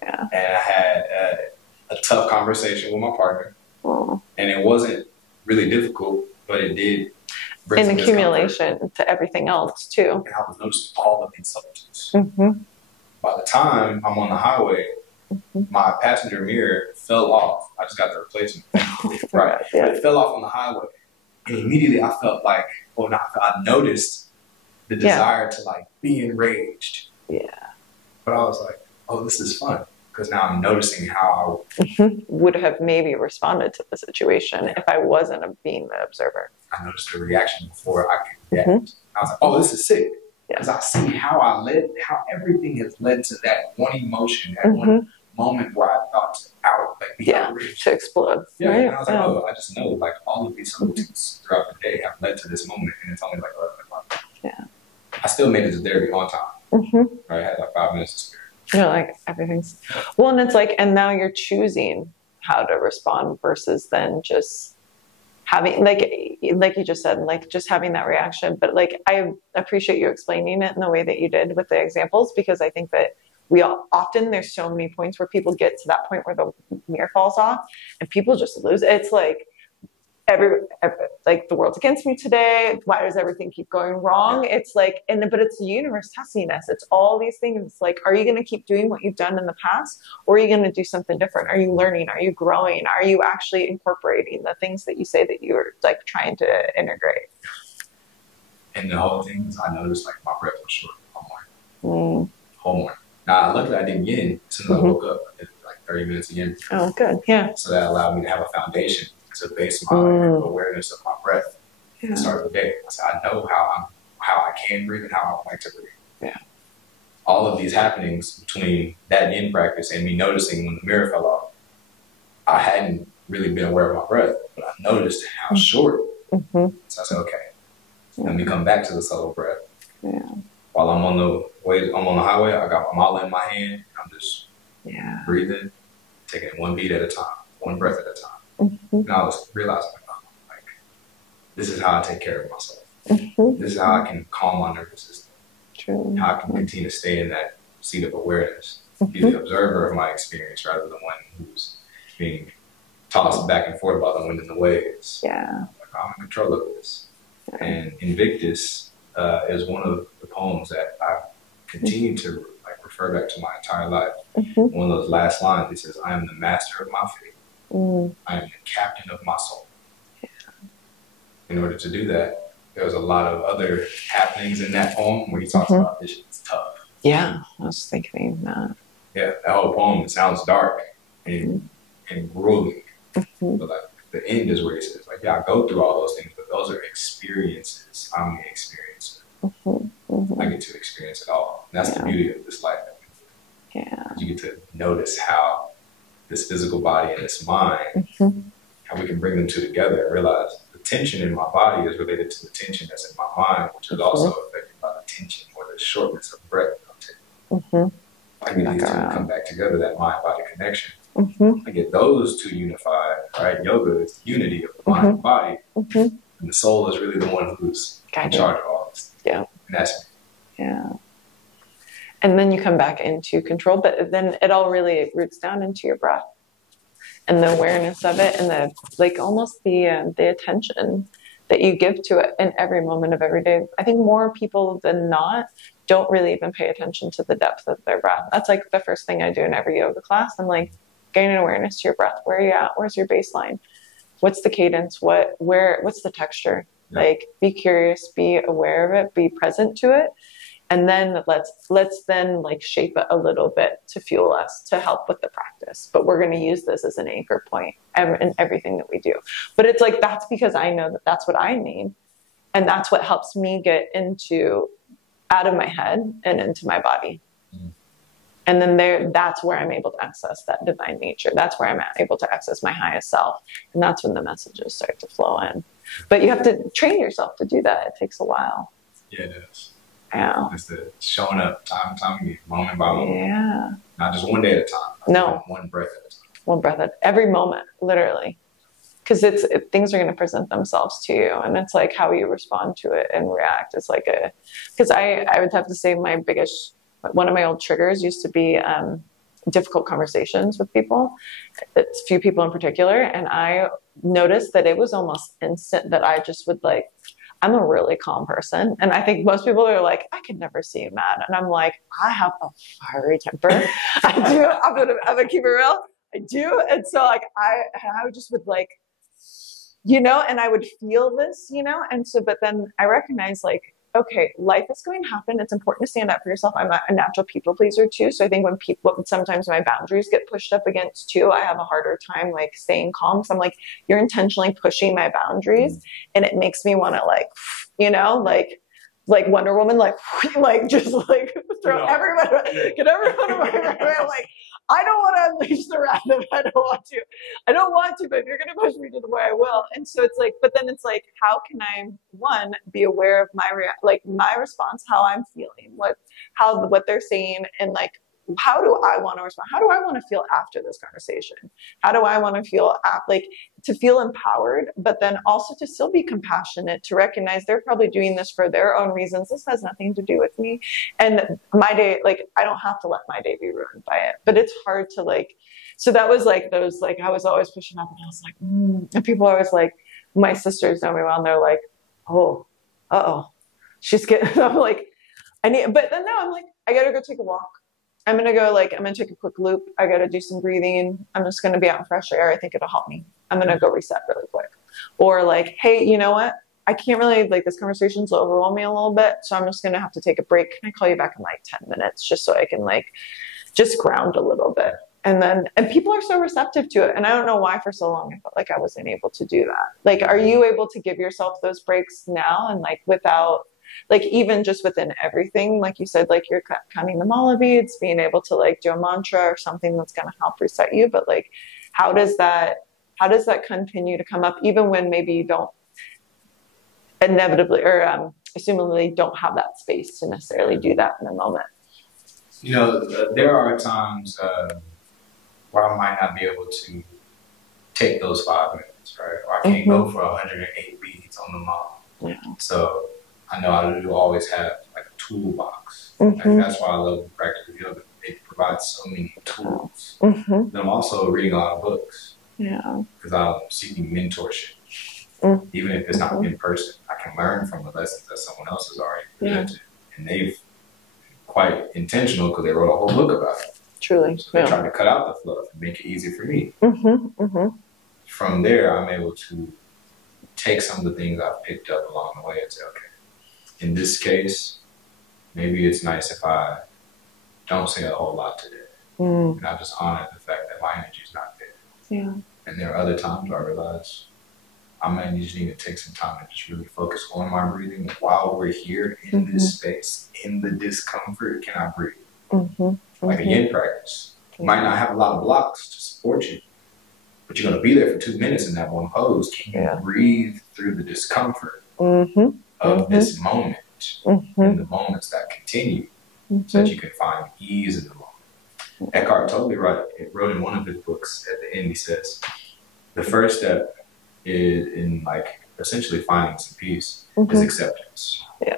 And I had a tough conversation with my partner. And it wasn't really difficult, but it did bring some accumulation to everything else too. And I was noticing all of these subtleties. By the time I'm on the highway, my passenger mirror fell off. I just got the replacement. But it fell off on the highway. And immediately I felt like, I noticed the desire to like be enraged. But I was like, oh, this is fun. Because now I'm noticing how I would have maybe responded to the situation if I wasn't being the observer. I noticed the reaction before I could react. I was like, oh, this is sick. Because I see how everything has led to that one emotion, that one moment where I thought, like Yeah, to explode. Yeah, right? and I was like, oh, I just know like all of these subtleties throughout the day have led to this moment, and it's only like 11 o'clock. Yeah. I still made it to therapy on time. Mm-hmm. Right? I had like 5 minutes to spare. You're like, everything's well, and it's like, and now you're choosing how to respond versus then just having like you just said, like just having that reaction. But like I appreciate you explaining it in the way that you did with the examples, because I think that we all often, there's so many points where people get to that point where the mirror falls off and people just lose it. It's like every like the world's against me today. Why does everything keep going wrong? It's like, but it's the universe testing us. It's all these things. It's like, are you going to keep doing what you've done in the past, or are you going to do something different? Are you learning? Are you growing? Are you actually incorporating the things that you say that you're like trying to integrate? And the whole thing is, I noticed like my breath was short all morning. Whole morning. Now, luckily I didn't get in as soon as I woke up. I did like 30 minutes again. Oh, good. Yeah. So that allowed me to have a foundation to base my awareness of my breath at the start of the day. So I know how I can breathe and how I like to breathe. Yeah. All of these happenings between that yin practice and me noticing when the mirror fell off, I hadn't really been aware of my breath, but I noticed how short. So I said, okay, let me come back to the subtle breath. Yeah. While I'm on the highway, I got my mala in my hand. I'm just breathing, taking it one beat at a time, one breath at a time. And I was realizing, like, this is how I take care of myself. This is how I can calm my nervous system. True. How I can continue to stay in that seat of awareness, be the observer of my experience rather than the one who's being tossed back and forth by the wind and the waves. Yeah. Like, I'm in control of this. And Invictus is one of the poems that I continue to like refer back to my entire life. One of those last lines, it says, I am the master of my fate. I am the captain of my soul. Yeah. In order to do that, there was a lot of other happenings in that poem where he talks about this shit's tough. Yeah, I was thinking that. Yeah, that whole poem sounds dark and grueling. But like the end is where he says, like, yeah, I go through all those things, but those are experiences. I'm the experiencer. I get to experience it all. And that's the beauty of this life that we live. Yeah. You get to notice how this physical body and this mind, how we can bring them two together and realize the tension in my body is related to the tension that's in my mind, which is also affected by the tension or the shortness of breath I'm taking. I get these two to come back together, that mind-body connection. I get those two unified, right? Yoga is the unity of the mind and body. And the soul is really the one who's in charge of all this. Yeah. And that's me. Yeah. And then you come back into control, but then it all really roots down into your breath and the awareness of it, and the like almost the attention that you give to it in every moment of every day. I think more people than not don't really even pay attention to the depth of their breath. That's like the first thing I do in every yoga class. I'm like, gain an awareness to your breath. Where are you at? Where's your baseline? What's the cadence? What's the texture? Like, be curious, be aware of it, be present to it. And then let's then like shape it a little bit to fuel us, to help with the practice. But we're going to use this as an anchor point in everything that we do. But it's like, that's because I know that that's what I need. And that's what helps me get out of my head and into my body. And then that's where I'm able to access that divine nature. That's where I'm able to access my highest self. And that's when the messages start to flow in. But you have to train yourself to do that. It takes a while. Yeah, it does. Yeah. It's the showing up time and time again, moment by moment. Yeah. Not just one day at a time. No. One breath at a time. One breath at every moment, literally. Because things are going to present themselves to you. And it's like how you respond to it and react. It's like because I would have to say one of my old triggers used to be difficult conversations with people. It's a few people in particular. And I noticed that it was almost instant that I just would like, I'm a really calm person. And I think most people are like, I could never see you mad. And I'm like, I have a fiery temper. I do. I'm gonna keep it real. I do. And so like, I just would like, and I would feel this, and so, but then I recognize like, okay, life is going to happen. It's important to stand up for yourself. I'm a natural people pleaser too. So I think sometimes my boundaries get pushed up against too, I have a harder time like staying calm. So I'm like, you're intentionally pushing my boundaries, and it makes me want to like Wonder Woman, like just like throw everyone, get everyone away. Like I don't want to unleash the wrath of, I don't want to, but if you're going to push me to the way, I will. And so it's like, but then it's like, how can I, one, be aware of my my response, how I'm feeling, what they're saying, and like, how do I want to respond? How do I want to feel after this conversation? How do I want to feel to feel empowered, but then also to still be compassionate, to recognize they're probably doing this for their own reasons. This has nothing to do with me. And my day, like, I don't have to let my day be ruined by it, but it's hard to like, so that was like those, like, I was always pushing up and I was like, and people are always like, my sisters know me well and they're like, oh, she's getting, I'm like, but then now I'm like, I got to go take a walk. I'm going to take a quick loop. I got to do some breathing. I'm just going to be out in fresh air. I think it'll help me. I'm going to go reset really quick. Or like, hey, you know what? I can't really, like, this conversation's overwhelmed me a little bit. So I'm just going to have to take a break. Can I call you back in like 10 minutes just so I can like, just ground a little bit. And people are so receptive to it. And I don't know why for so long I felt like I wasn't able to do that. Like, are you able to give yourself those breaks now and like without, like, even just within everything, like you said, like you're counting the mala beads, being able to like do a mantra or something that's going to help reset you. But like, how does that continue to come up even when maybe you don't inevitably or assumingly don't have that space to necessarily do that in the moment? You know, there are times where I might not be able to take those 5 minutes, right? Or I can't go for 108 beads on the mala. Yeah. So I know I do always have like a toolbox. Like, that's why I love practical yoga. They provide so many tools. And I'm also reading a lot of books. Yeah. Because I'm seeking mentorship. Even if it's not in person, I can learn from the lessons that someone else has already presented. And they've quite intentional because they wrote a whole book about it. Truly. So they tried to cut out the fluff and make it easy for me. From there, I'm able to take some of the things I've picked up along the way and say, okay, in this case, maybe it's nice if I don't say a whole lot today. And I just honor the fact that my energy is not there. Yeah. And there are other times where I realize I might just need to take some time and just really focus on my breathing. While we're here in this space, in the discomfort, can I breathe? Like a yin practice. You might not have a lot of blocks to support you, but you're going to be there for 2 minutes in that one pose. Can you breathe through the discomfort of this moment and the moments that continue so that you can find ease in the moment? Eckhart Tolle wrote in one of his books at the end, he says, the first step in like essentially finding some peace is acceptance. Yeah.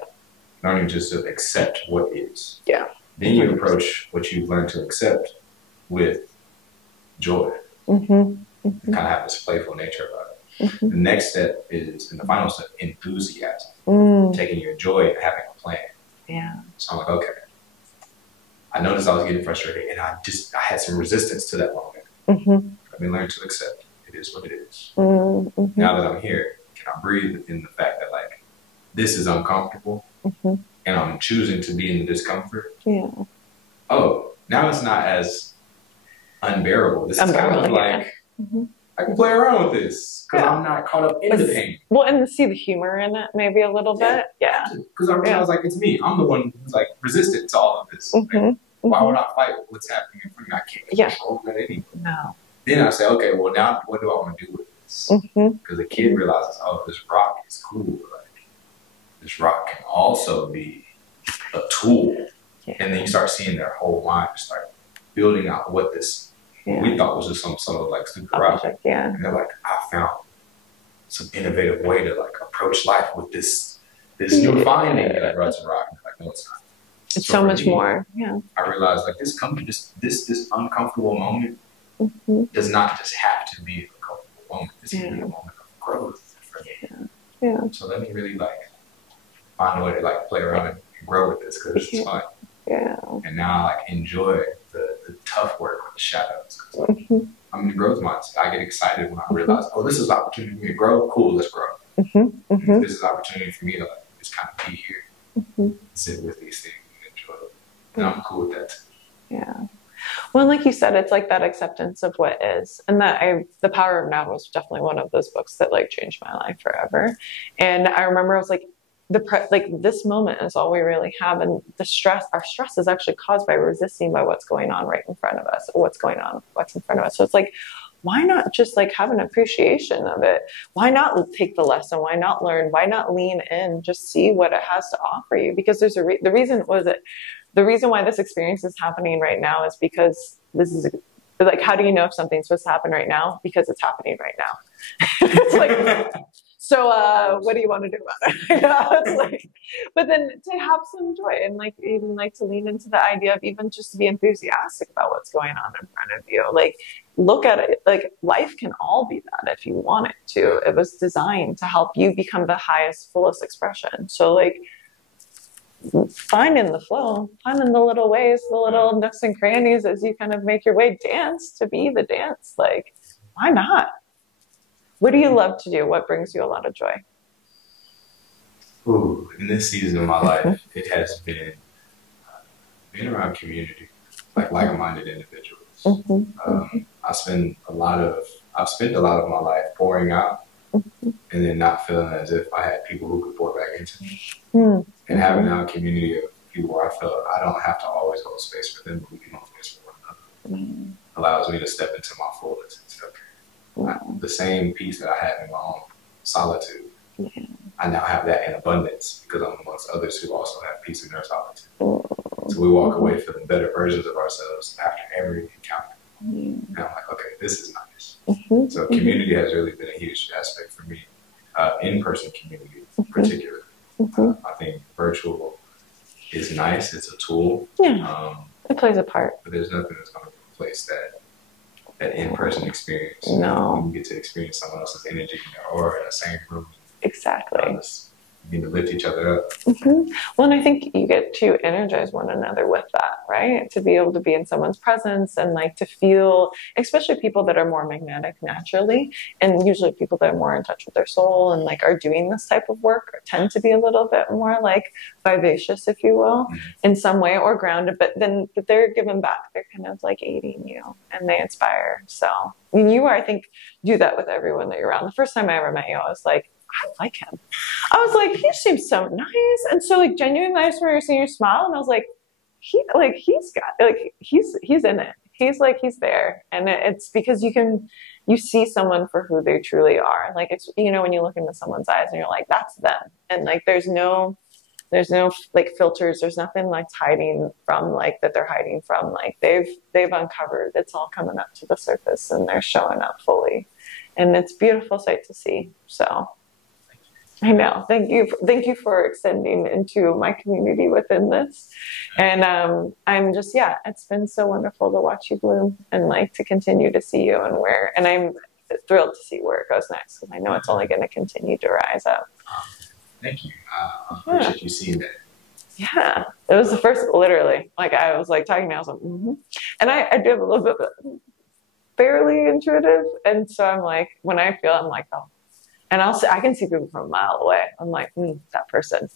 Learning just to accept what is. Yeah. Then you approach what you've learned to accept with joy. Kind of have this playful nature about it. The next step is, and the final step, enthusiasm. Taking your joy and having a plan. Yeah. So I'm like, okay. I noticed I was getting frustrated and I had some resistance to that moment. Let me learn to accept it is what it is. Now that I'm here, can I breathe within the fact that like, this is uncomfortable and I'm choosing to be in the discomfort? Yeah. Oh, now it's not as unbearable. This is kind of like, I can play around with this because I'm not caught up in the pain. Well, and see the humor in it maybe a little bit. Yeah. Because I realize like it's me. I'm the one who's like resistant to all of this. Like, why would I fight what's happening in front of me? I can't control that anymore. No. Then I say, okay, well now what do I want to do with this? Because the kid realizes, oh, this rock is cool. Like this rock can also be a tool. Yeah. And then you start seeing their whole mind start building out what this we thought was just some sort of like stupid rock. And they're like, I found some innovative way to like approach life with this new finding that runs a rock. And like, no, it's not. It's so much more. Yeah. I realized like this uncomfortable moment does not just have to be an uncomfortable moment. This can be a moment of growth for me. Yeah. So let me really like find a way to like play around and grow with this because it's fun. Yeah. And now I like enjoy the tough work with the shadows. I'm in the growth mindset. I get excited when I realize, oh, this is an opportunity for me to grow. Cool, let's grow. This is an opportunity for me to like just kind of be here, sit with these things and enjoy it. And I'm cool with that. Yeah. Well, like you said, it's like that acceptance of what is, and The Power of Now was definitely one of those books that like changed my life forever. And I remember I was like, like this moment is all we really have, and our stress is actually caused by resisting by what's going on right in front of us, or what's in front of us. So it's like, why not just like have an appreciation of it? Why not take the lesson? Why not learn? Why not lean in? Just see what it has to offer you. Because there's the reason why this experience is happening right now is because this is like, how do you know if something's supposed to happen right now? Because it's happening right now. It's like, so what do you want to do about it? It's like, but then to have some joy and like even like to lean into the idea of even just to be enthusiastic about what's going on in front of you. Like, look at it, like life can all be that if you want it to. It was designed to help you become the highest, fullest expression. So like, finding the flow, finding the little ways, the little nooks and crannies as you kind of make your way, dance to be the dance. Like, why not? What do you love to do? What brings you a lot of joy? Ooh, in this season of my life, it has been being around community, like like-minded individuals. I've spent a lot of my life pouring out, and then not feeling as if I had people who could pour back into me. And having now a community of people where I feel I don't have to always hold space for them, but we can hold space for one another. Allows me to step into my fullness and say, okay, the same peace that I have in my own solitude, I now have that in abundance because I'm amongst others who also have peace in their solitude. So we walk away feeling better versions of ourselves after every encounter. And I'm like, okay, this is nice. So community has really been a huge aspect for me. In-person community, particularly. I think virtual is nice. It's a tool. It plays a part. But there's nothing that's going to replace that in-person experience. No. You get to experience someone else's energy in their aura in the same room. Exactly. You need to lift each other up. Well, and I think you get to energize one another with that, right? To be able to be in someone's presence and like to feel, especially people that are more magnetic naturally, and usually people that are more in touch with their soul and like are doing this type of work tend to be a little bit more like vivacious, if you will, in some way, or grounded, but they're giving back. They're kind of like aiding you and they inspire. So I mean, I think, do that with everyone that you're around. The first time I ever met you, I was like, I like him. I was like, he seems so nice and so like genuinely nice when you're seeing your smile. And I was like, he's in it. He's there. And it's because you see someone for who they truly are. Like, it's, when you look into someone's eyes and you're like, that's them. And like, there's no like filters. There's nothing like hiding from like that they're hiding from. Like they've uncovered, it's all coming up to the surface and they're showing up fully. And it's a beautiful sight to see. So I know. Thank you for extending into my community within this. And I'm just, it's been so wonderful to watch you bloom and like to continue to see you and I'm thrilled to see where it goes next because I know it's only going to continue to rise up. Thank you. I appreciate you seeing that. Yeah. It was the first, literally, like I was like talking to you, I was like, And I do have a little bit of fairly intuitive. And so I'm like, when I feel, I'm like, oh. And I can see people from a mile away. I'm like, that person.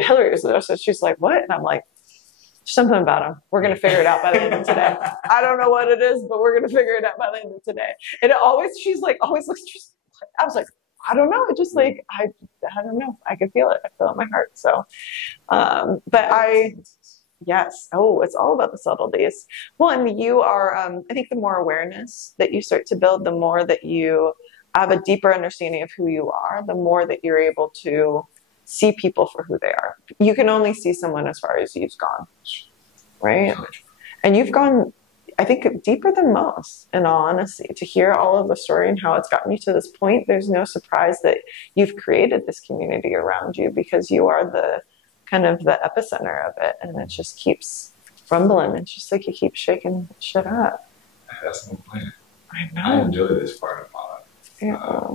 Hillary was there, so she's like, what? And I'm like, something about him. We're going to figure it out by the end of today. I don't know what it is, but we're going to figure it out by the end of today. And she's like, always looks, I was like, I don't know. It just like, I don't know. I can feel it. I feel it in my heart. So, yes. Oh, it's all about the subtleties. Well, and you are, I think the more awareness that you start to build, the more that you have a deeper understanding of who you are, the more that you're able to see people for who they are. You can only see someone as far as you've gone, right? And you've gone, I think, deeper than most, in all honesty. To hear all of the story and how it's gotten you to this point, there's no surprise that you've created this community around you because you are the kind of the epicenter of it, and it just keeps rumbling. It's just like you keep shaking shit up. That's no plan. I know. I enjoy this part of my life. Yeah.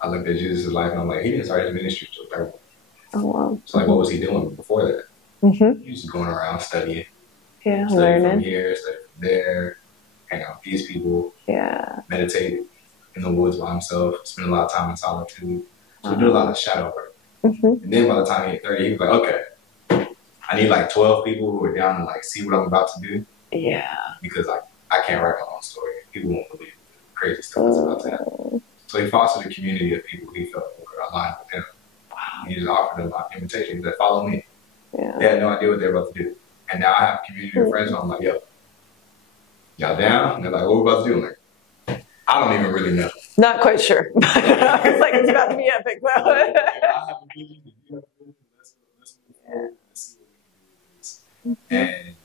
I looked at Jesus' life and I'm like, he didn't start his ministry till 30. Oh, wow. So like, what was he doing before that? He was just going around studying. Yeah, studying learning. from here, studying from there, hang out with these people. Yeah. Meditate in the woods by himself, spend a lot of time in solitude. So he did a lot of shadow work. And then by the time he hit 30, he was like, okay, I need like 12 people who are down to like see what I'm about to do. Yeah. Because like, I can't write my own story. People won't believe the crazy stuff that's about to happen. So he fostered a community of people he felt were aligned with him. Wow. He just offered them my invitation. He said, follow me. Yeah. They had no idea what they were about to do. And now I have a community of friends, and I'm like, yo, y'all down? And they're like, what we about to do? I'm like, I don't even really know. Not quite sure. It's like, it's about to be epic, though. I have a vision, you have a vision, let's see what we can do with this. And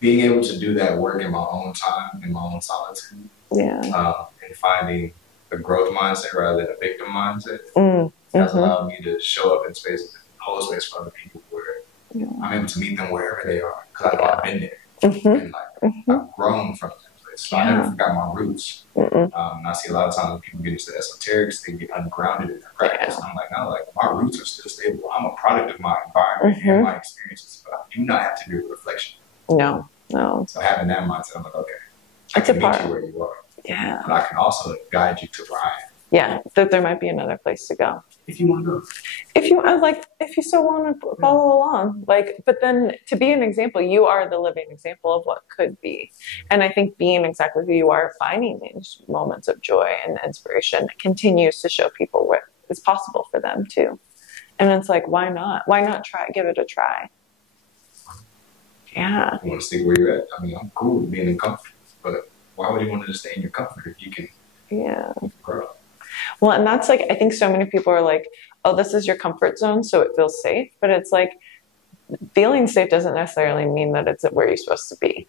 being able to do that work in my own time, in my own solitude, and finding a growth mindset rather than a victim mindset, has allowed me to show up in spaces, hold space for other people where I'm able to meet them wherever they are, because I know I've been there, and like I've grown from that place. So I never forgot my roots. And I see a lot of times when people get into the esoterics, they get ungrounded in their practice. And I'm like, no, like my roots are still stable. I'm a product of my environment and my experiences, but I do not have to be a reflection. No. So having that mindset, I'm like, okay, I It's can a meet part. you where you are. Yeah. But I can also guide you to where I am. Yeah, that there might be another place to go. If you want to go. If you still want to follow along, but then to be an example, you are the living example of what could be. And I think being exactly who you are, finding these moments of joy and inspiration continues to show people what is possible for them too. And it's like, why not? Why not give it a try? Yeah. You want to stay where you're at? I mean, I'm cool with being in comfort, but why would you want to stay in your comfort if you can grow? Well, and that's like, I think so many people are like, oh, this is your comfort zone, so it feels safe. But it's like, feeling safe doesn't necessarily mean that it's where you're supposed to be.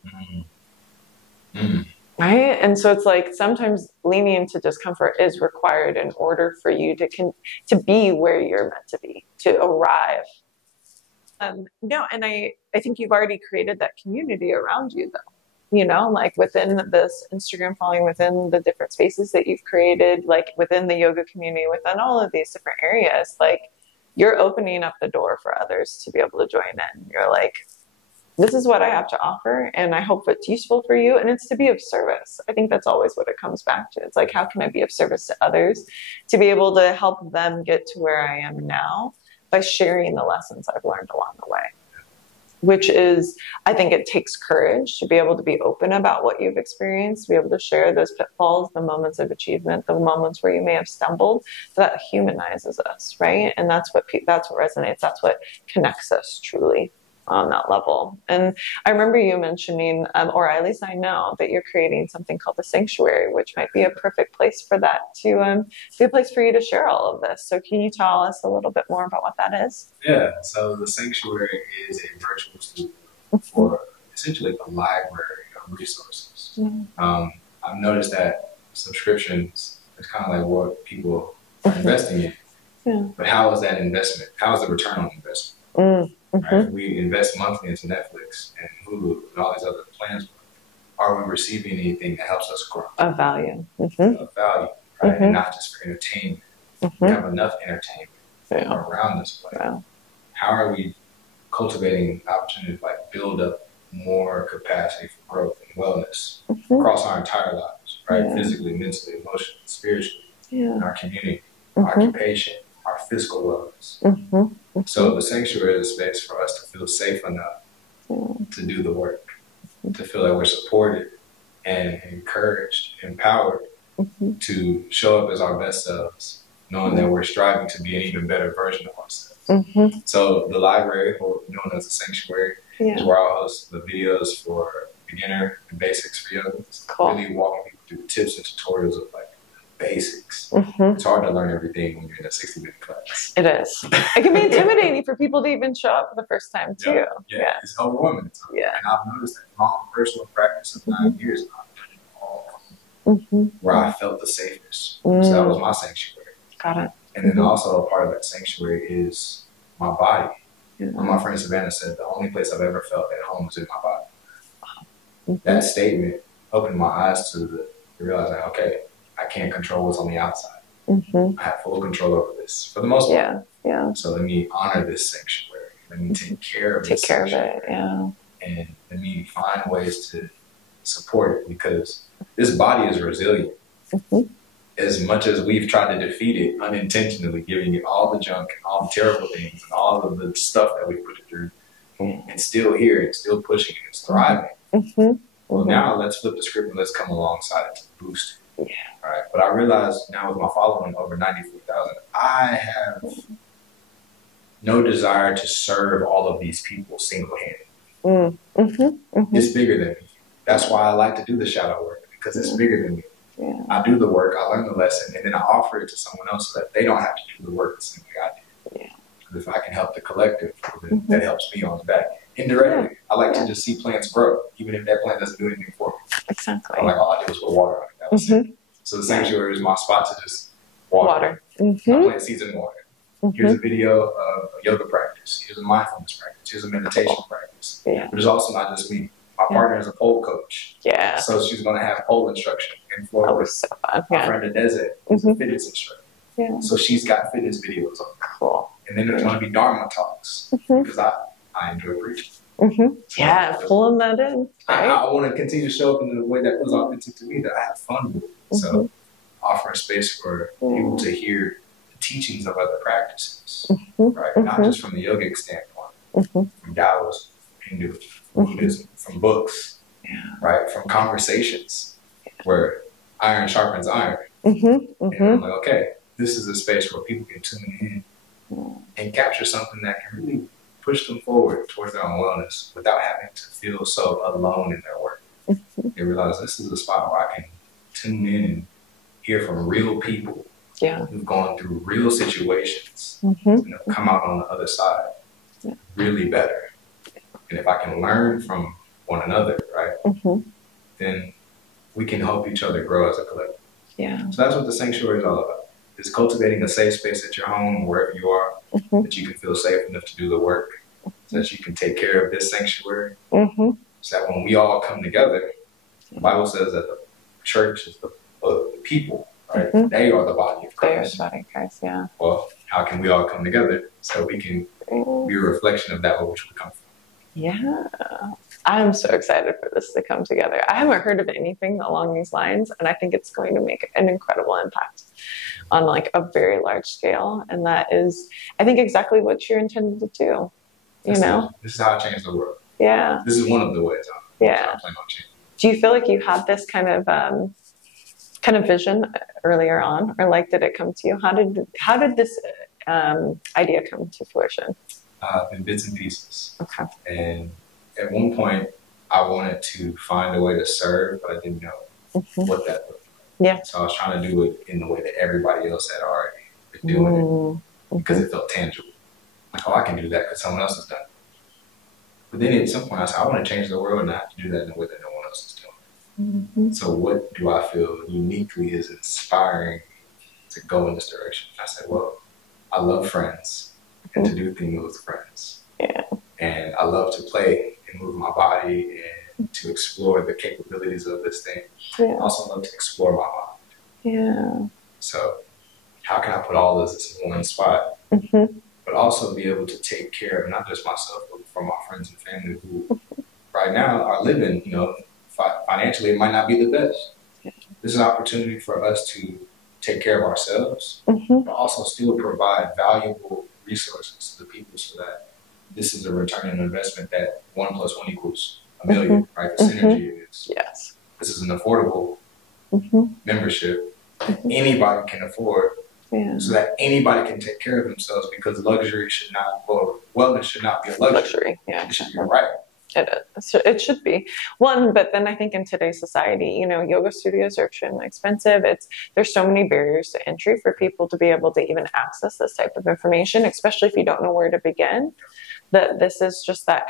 Right? And so it's like, sometimes leaning into discomfort is required in order for you to be where you're meant to be, to arrive. No, and I think you've already created that community around you, though. You know, like within this Instagram following, within the different spaces that you've created, like within the yoga community, within all of these different areas, like you're opening up the door for others to be able to join in. You're like, this is what I have to offer, and I hope it's useful for you, and it's to be of service. I think that's always what it comes back to. It's like, how can I be of service to others to be able to help them get to where I am now by sharing the lessons I've learned along the way. Which is, I think it takes courage to be able to be open about what you've experienced, to be able to share those pitfalls, the moments of achievement, the moments where you may have stumbled. That humanizes us, right? And that's what resonates. That's what connects us truly on that level. And I remember you mentioning, or at least I know that you're creating something called the Sanctuary, which might be a perfect place for that to be a place for you to share all of this. So can you tell us a little bit more about what that is? Yeah, so the Sanctuary is a virtual studio for essentially a library of resources. I've noticed that subscriptions is kind of like what people are investing in. But how is that investment? How is the return on investment? Right? We invest monthly into Netflix and Hulu and all these other plans. Are we receiving anything that helps us grow? Of value. Of value, right? And not just for entertainment. We have enough entertainment around us. But how are we cultivating opportunities to like build up more capacity for growth and wellness across our entire lives, right? Physically, mentally, emotionally, spiritually, in our community, our occupation, our physical wellness. So the Sanctuary is a space for us to feel safe enough to do the work, to feel that we're supported and encouraged, empowered to show up as our best selves, knowing that we're striving to be an even better version of ourselves. So the library, or known as the Sanctuary, is where I'll host the videos for beginner and basics for yoga. Really walking people through the tips and tutorials of like basics. It's hard to learn everything when you're in a 60-minute class. It is. It can be intimidating for people to even show up for the first time too. It's overwhelming. And I've noticed that in my own personal practice of 9 years, I've done it all where I felt the safest. So that was my sanctuary. Got it. And then also a part of that sanctuary is my body. My friend Savannah said the only place I've ever felt at home was in my body. That statement opened my eyes to realizing, okay, I can't control what's on the outside. I have full control over this for the most part. So let me honor this sanctuary. Let me take care of this sanctuary. And let me find ways to support it, because this body is resilient. As much as we've tried to defeat it unintentionally, giving it all the junk and all the terrible things and all of the stuff that we put it through, it's still here, it's still pushing, it's thriving. Well, now let's flip the script and let's come alongside it to boost Yeah. Right. But I realized now with my following over 94,000, I have no desire to serve all of these people single-handedly. It's bigger than me. That's why I like to do the shadow work, because it's bigger than me. Yeah. I do the work, I learn the lesson, and then I offer it to someone else so that they don't have to do the work the same way I did. Yeah. Because if I can help the collective, then that helps me on the back. Indirectly, I like to just see plants grow, even if that plant doesn't do anything for me. Exactly. I'm like, all I did was put water on it. That was it. So the sanctuary is my spot to just water. I plant seeds in water. Here's a video of a yoga practice. Here's a mindfulness practice. Here's a meditation practice. Yeah. But it's also not just me. My partner is a pole coach. Yeah. So she's going to have pole instruction in Florida. That was so fun. My friend Adeze is a fitness instructor. Yeah. So she's got fitness videos on. Cool. And then there's going to be Dharma talks because I enjoy preaching. Yeah, pulling that in. Right? I want to continue to show up in the way that was authentic to me, that I have fun with it. So offer a space for people to hear the teachings of other practices, right? Not just from the yogic standpoint, from Taoism, Hindu, Buddhism, from books, right? From conversations where iron sharpens iron. And I'm like, okay, this is a space where people can tune in and capture something that can really push them forward towards their own wellness without having to feel so alone in their work. They realize this is a spot where I can tune in and hear from real people who've gone through real situations and have come out on the other side really better. And if I can learn from one another, right, then we can help each other grow as a collective. Yeah. So that's what the sanctuary is all about. It's cultivating a safe space at your home, wherever you are, that you can feel safe enough to do the work, so that you can take care of this sanctuary. So that when we all come together, the Bible says that the church is the people, right? They are the body of Christ. They are the body of Christ, yeah. Well, how can we all come together so we can be a reflection of that which we come from? Yeah. I'm so excited for this to come together. I haven't heard of anything along these lines, and I think it's going to make an incredible impact on like a very large scale. And that is, I think, exactly what you're intended to do. This is how I change the world. Yeah. This is one of the ways I plan on changing. Do you feel like you had this kind of vision earlier on, or like did it come to you? How did this idea come to fruition? In bits and pieces. Okay. And at one point, I wanted to find a way to serve, but I didn't know what that looked like. Yeah. So I was trying to do it in the way that everybody else had already been doing it, because it felt tangible. Like, oh, I can do that because someone else has done it. But then at some point, I said, I want to change the world and I have to do that in a way that no one else is doing. So what do I feel uniquely is inspiring to go in this direction? I said, well, I love friends and to do things with friends. Yeah. And I love to play and move my body and to explore the capabilities of this thing. Yeah. I also love to explore my mind. Yeah. So how can I put all this in one spot, but also be able to take care of not just myself, but from my friends and family who right now are living, financially it might not be the best. Yeah. This is an opportunity for us to take care of ourselves, but also still provide valuable resources to the people so that this is a return on investment that 1 + 1 = a million, right? The synergy is, this is an affordable membership that anybody can afford, so that anybody can take care of themselves, because luxury should not, or wellness should not be a luxury. It should be a right. It should be one, but then I think in today's society, yoga studios are extremely expensive. There's so many barriers to entry for people to be able to even access this type of information, especially if you don't know where to begin. That this is just that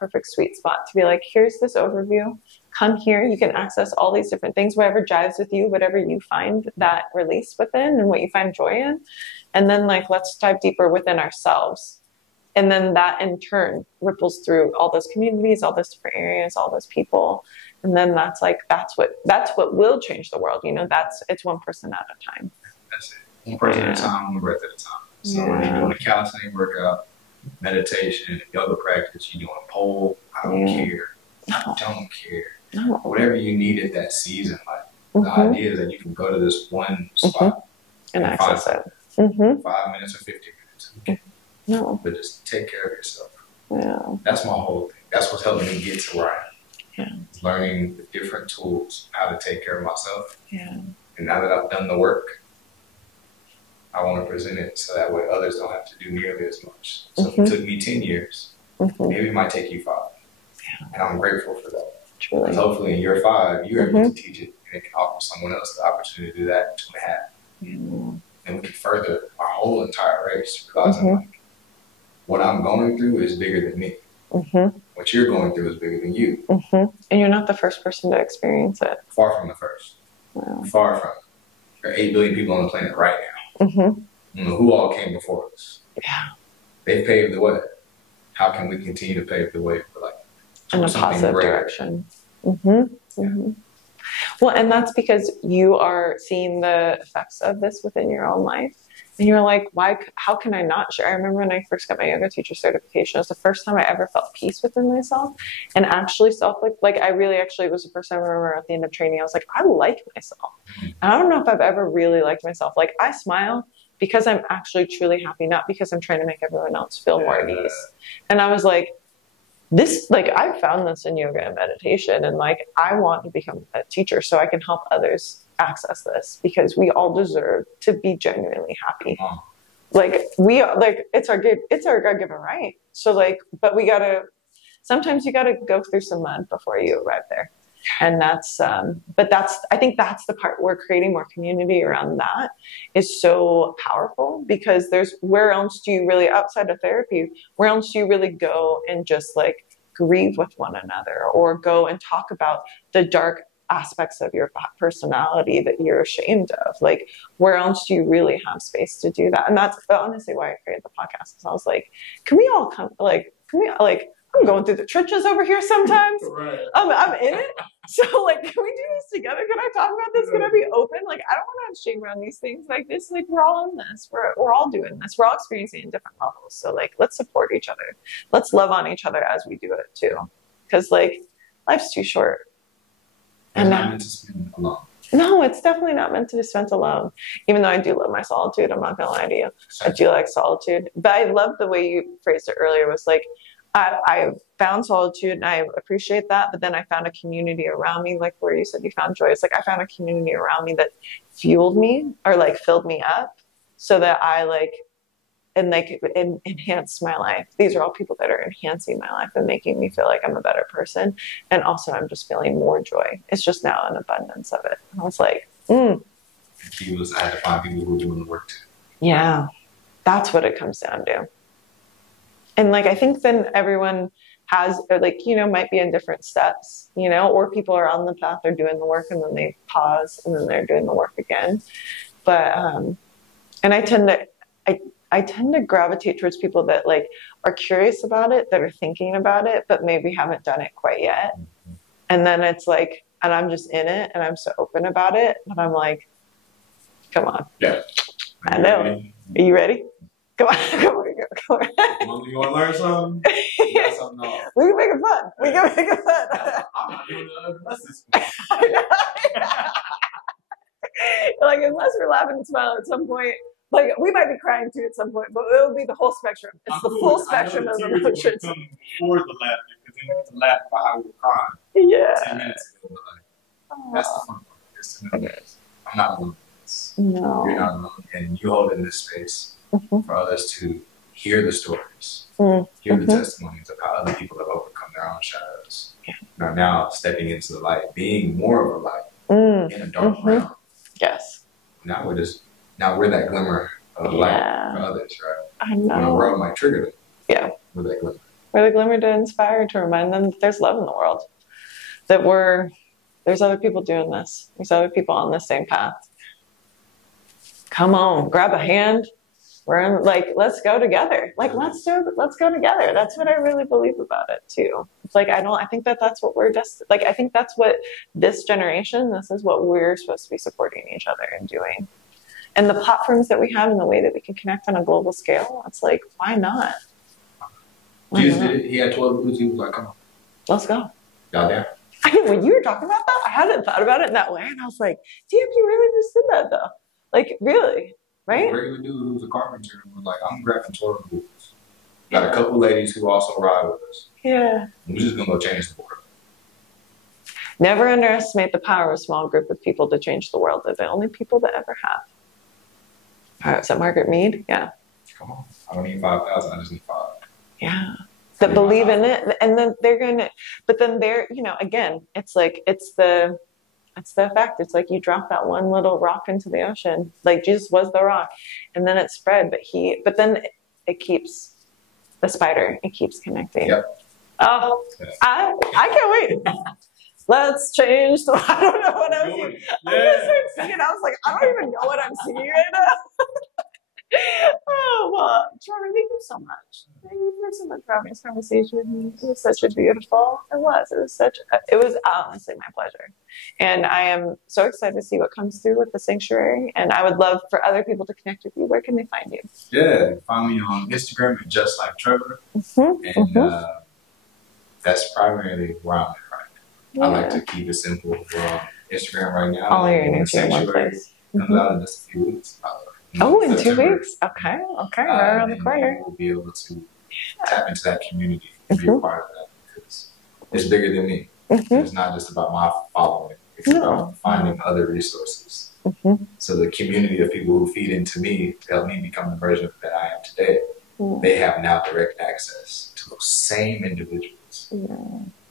perfect sweet spot to be like, here's this overview. Come here. You can access all these different things, whatever jives with you, whatever you find that release within and what you find joy in. And then let's dive deeper within ourselves. And then that in turn ripples through all those communities, all those different areas, all those people. And then that's what will change the world. It's one person at a time. That's it. One person at a time, one breath at a time. So when you're doing a calisthenics workout, meditation, yoga practice, you're doing a pole, I don't care. I don't care. No. Whatever you need at that season, the idea is that you can go to this one spot and access it. 5 minutes or 50 minutes. Okay. No. But just take care of yourself. Yeah. That's my whole thing. That's what's helping me get to where I am. Yeah. learning the different tools, how to take care of myself. Yeah. And now that I've done the work, I want to present it so that way others don't have to do nearly as much. So if it took me 10 years, maybe it might take you 5. Yeah. And I'm grateful for that. Truly. Because hopefully in year 5, you're able to teach it and it can offer someone else the opportunity to do that in 2.5. And we can further our whole entire race, realizing like, what I'm going through is bigger than me. What you're going through is bigger than you. And you're not the first person to experience it. Far from the first. Wow. Far from it. There are 8 billion people on the planet right now. You know, who all came before us? Yeah. They paved the way. How can we continue to pave the way for like in a positive direction? Well, and that's because you are seeing the effects of this within your own life. And you're like, why? How can I not share? I remember when I first got my yoga teacher certification, it was the first time I ever felt peace within myself and actually like I really actually, it was the first time I remember at the end of training, I was like, I like myself. And I don't know if I've ever really liked myself. Like I smile because I'm actually truly happy, not because I'm trying to make everyone else feel more at ease. And I was like, this, like I found this in yoga and meditation, and like I want to become a teacher so I can help others access this, because we all deserve to be genuinely happy. Like we like it's our God-given right. So like, but sometimes you gotta go through some mud before you arrive there. And that's I think that's the part where creating more community around that is so powerful, because where else do you really, outside of therapy, where else do you really go and just like grieve with one another, or go and talk about the dark aspects of your personality that you're ashamed of? Like, where else do you really have space to do that? And that's honestly why I created the podcast, because I was like, can we all come, like, I'm going through the trenches over here sometimes. Right. I'm in it. So like, can we do this together? Can I talk about this? Can I be open? Like, I don't want to have shame around these things like this. Like, we're all in this. We're all doing this. We're all experiencing it in different levels. So like, let's support each other. Let's love on each other as we do it too. Because like, life's too short. And not meant to spend alone. No, it's definitely not meant to be spent alone. Even though I do love my solitude, I'm not gonna lie to you. I do like solitude. But I love the way you phrased it earlier, was like, I found solitude and I appreciate that, but then I found a community around me, like where you said you found joy. It's like I found a community around me that fueled me, or like filled me up, so that I like, and they could enhance my life. These are all people that are enhancing my life and making me feel like I'm a better person. And also I'm just feeling more joy. It's just now an abundance of it. And I was like, I had to find people who were doing the work too. Yeah, that's what it comes down to. And like, I think then everyone has, like, you know, might be in different steps, you know, or people are on the path, they're doing the work and then they pause and then they're doing the work again. But, and I tend to gravitate towards people that like are curious about it, that are thinking about it, but maybe haven't done it quite yet. And then it's like, and I'm just in it and I'm so open about it. And I'm like, come on. Yeah. I know. Ready? Are you ready? Come on. You want to learn something? You got something on. We can make it fun. We can make it fun. I'm not doing the lessons. Like, unless we're laughing and smiling at some point, like we might be crying too at some point, but it'll be the whole spectrum. It's the full spectrum of emotions. Before the laughter, because then we get to laugh about how we were crying. Yeah. 10 minutes ago, like, that's the fun part. It's 10 minutes. I'm not alone. No. You're not alone, and you hold in this space for others to hear the stories, hear the testimonies of how other people have overcome their own shadows. Yeah. Now stepping into the light, being more of a light in a dark realm. Yes. Now we're that glimmer of light for others, right? I know. When the world might trigger them. Yeah. We're that glimmer. We're the glimmer to inspire, to remind them that there's love in the world. That there's other people doing this. There's other people on the same path. Come on, grab a hand. We're in, like, let's go together. Like, let's go together. That's what I really believe about it too. It's like, I think that's what we're just, like, I think that's what this generation, this is what we're supposed to be supporting each other and doing. And the platforms that we have and the way that we can connect on a global scale, it's like, why not? Jesus did it. He had 12 dudes. He was like, come on. Let's go. Y'all there? I mean, when you were talking about that, I hadn't thought about it in that way. And I was like, damn, you really just did that though. Like, really? Right? A regular dude who was a carpenter was like, I'm grabbing 12 dudes. Got a couple ladies who also ride with us. Yeah. We're just going to go change the world. Never underestimate the power of a small group of people to change the world. They're the only people that ever have. Is that Margaret Mead? Yeah. Come on. I don't need 5,000. I just need 5. Yeah. That believe in it. And then they're going to, but then they're, you know, again, it's like, it's the effect. It's like you drop that one little rock into the ocean. Like Jesus was the rock. And then it spread, but then it keeps the spider. It keeps connecting. Yep. Oh, I can't wait. Let's change the, I don't know what I was singing. I was singing. I was like, I don't even know what I'm singing right now. Oh, well, Trevor, thank you so much. Thank you for so much for having this conversation with me. It was such a beautiful, it was honestly my pleasure. And I am so excited to see what comes through with the sanctuary. And I would love for other people to connect with you. Where can they find you? Yeah, find me on Instagram at Just Like Trevor. And that's primarily where I'm at right now. I like to keep it simple. Instagram right now. All your energy in one place. Comes out in just a few weeks. Oh, in 2 weeks? Okay, right around the corner. We'll be able to tap into that community and be a part of that because it's bigger than me. It's not just about my following. It's about finding other resources. So the community of people who feed into me to help me become the version that I am today, they have now direct access to those same individuals.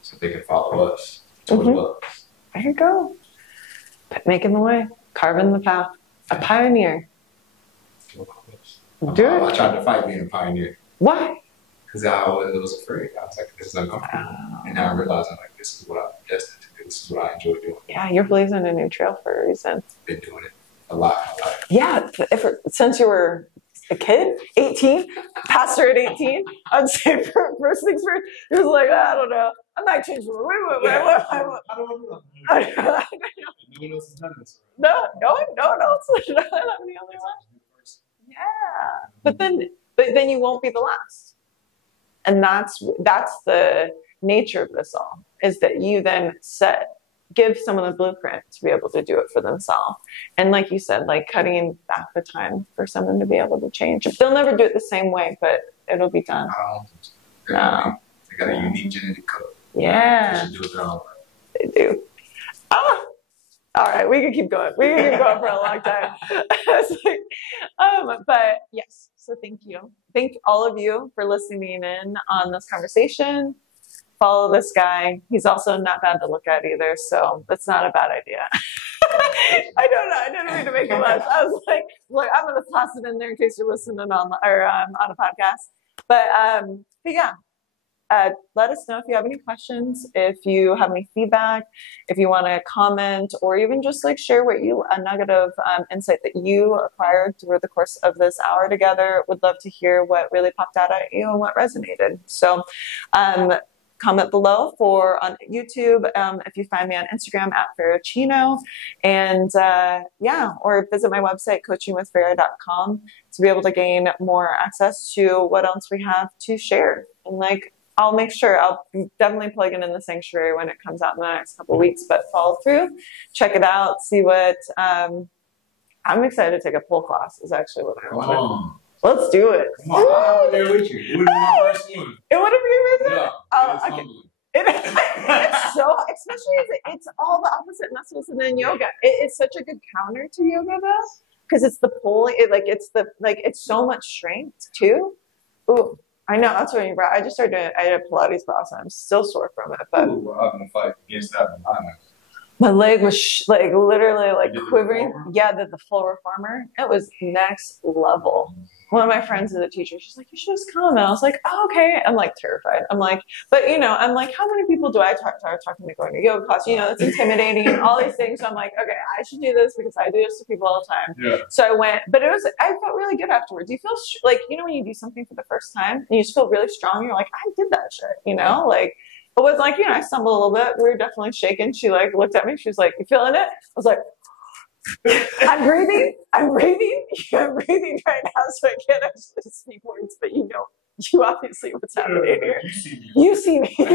So they can follow us towards love. There you go. Making the way, carving the path. A pioneer. Do it. I tried to fight being a pioneer. Why? Because I was afraid. I was like, this is uncomfortable. And now I realize I'm like, this is what I'm destined to do. This is what I enjoy doing. Yeah, you're blazing a new trail for a reason. Been doing it a lot in my life. Yeah, since you were a kid, 18, pastor at 18, I'd say first things first, it was like, I don't know. I might change the word. I don't know. No one else has done this. No one else. I'm the only one. Yeah, but then you won't be the last, and that's the nature of this all. Is that you then give someone a blueprint to be able to do it for themselves, and like you said, like cutting back the time for someone to be able to change. They'll never do it the same way, but it'll be done. They got a unique genetic code. Yeah, they should do it their own way. They do. All right, we can keep going. We can keep going for a long time. But yes, so thank you. Thank all of you for listening in on this conversation. Follow this guy. He's also not bad to look at either, so that's not a bad idea. I don't know. I didn't mean to make it much. I was like, look, I'm going to toss it in there in case you're listening on a podcast. But yeah. Let us know if you have any questions, if you have any feedback, if you want to comment, or even just like share a nugget of insight that you acquired through the course of this hour together. Would love to hear what really popped out at you and what resonated. So comment below on YouTube. If you find me on Instagram at Ferracino, and or visit my website, coachingwithferra.com, to be able to gain more access to what else we have to share. And I'll make sure I'll definitely plug in the sanctuary when it comes out in the next couple of weeks, but follow through, check it out, see what, I'm excited to take a pole class is actually what I want. Let's do it. Come on, I'll be there with you. It would be my first one. It wouldn't be amazing? Yeah, okay. It's so, especially it's all the opposite muscles than yoga. It's such a good counter to yoga though, because it's the pole, it's so much strength too. Ooh. I know, that's what you brought. I just started doing, I did a Pilates class and I'm still sore from it. But we're having a fight against that. my leg was literally quivering. Yeah, the full reformer. It was next level. One of my friends is a teacher. She's like, you should just come. And I was like, oh, okay. I'm terrified. I'm like, but I'm like, how many people do I talk to going to yoga class? It's intimidating and all these things. So I'm like, okay, I should do this because I do this to people all the time. Yeah. So I went, but I felt really good afterwards. You feel when you do something for the first time and you just feel really strong. You're like, I did that shit, it was I stumbled a little bit. We were definitely shaking. She looked at me. She was like, you feeling it? I was like, I'm breathing right now, so I can't actually speak words, but you obviously what's happening here. You see me. But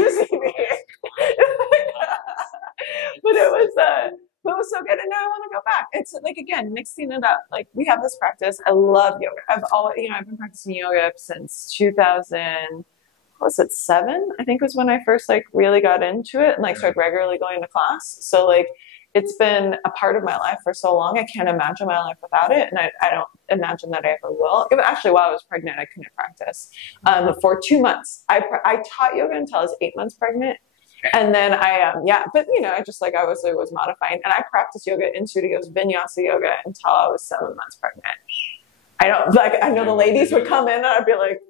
it was so good, and now I want to go back. It's again, mixing it up. We have this practice. I love yoga. I've been practicing yoga since 2000. was it, 7? I think was when I first like really got into it and like started regularly going to class. So like it's been a part of my life for so long. I can't imagine my life without it. And I don't imagine that I ever will. Actually, while I was pregnant, I couldn't practice. For 2 months. I taught yoga until I was 8 months pregnant. And then but you know, I just like, I was modifying, and I practiced yoga in studios, vinyasa yoga, until I was 7 months pregnant. I know the ladies would come in and I'd be like,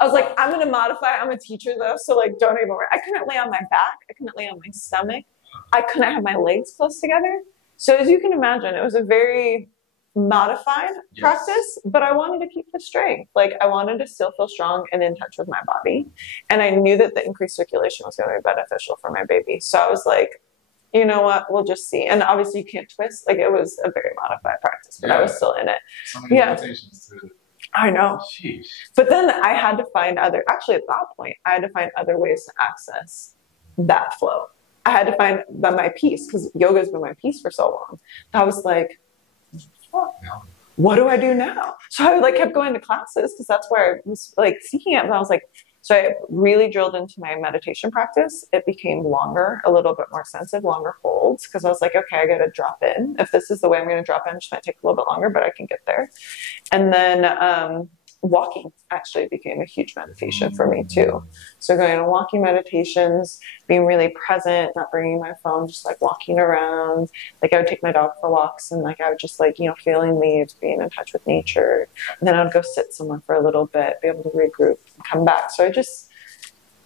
I was like, I'm going to modify. I'm a teacher though. So like, don't even worry. I couldn't lay on my back. I couldn't lay on my stomach. I couldn't have my legs close together. So as you can imagine, it was a very modified practice, but I wanted to keep the strength. Like I wanted to still feel strong and in touch with my body. And I knew that the increased circulation was going to be beneficial for my baby. So I was like, you know what, we'll just see. And obviously you can't twist. Like it was a very modified practice, but I was still in it. So many limitations to it. I know. Jeez. But then I had to find actually at that point, I had to find other ways to access that flow. I had to find my peace, because yoga's been my peace for so long. I was like, what do I do now? So I like kept going to classes because that's where I was like seeking it. And I was like, so I really drilled into my meditation practice. It became longer, a little bit more sensitive, longer holds, because I was like, okay, I got to drop in. If this is the way I'm going to drop in, it just might take a little bit longer, but I can get there. And then walking actually became a huge meditation for me too. So going on walking meditations, being really present, not bringing my phone, just like walking around. Like I would take my dog for walks, and like I would just like, you know, feeling leaves, being in touch with nature. And then I would go sit somewhere for a little bit, be able to regroup and come back. So I just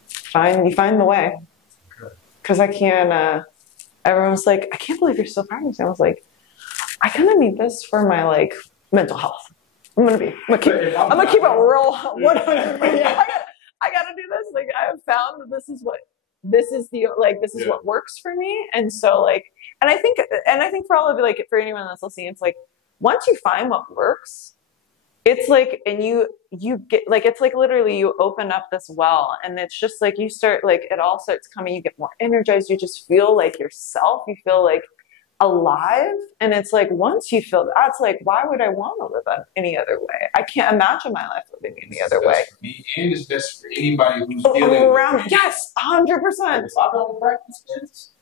find the way. Because I can't, everyone's like, I can't believe you're still practicing. I was like, I kind of need this for my like mental health. I'm gonna keep it real 100. I gotta do this. Like I have found that this is what works for me. And so like, and I think for all of you, like for anyone that's listening, it's like once you find what works, it's like, and you get like, it's like literally you open up this well, and it's just like you start like it all starts coming. You get more energized. You just feel like yourself. You feel like alive. And it's like once you feel that, it's like, why would I want to live any other way? I can't imagine my life living any other way. For me, and it's best for anybody who's dealing around. Yes, 100%. If I don't practice this,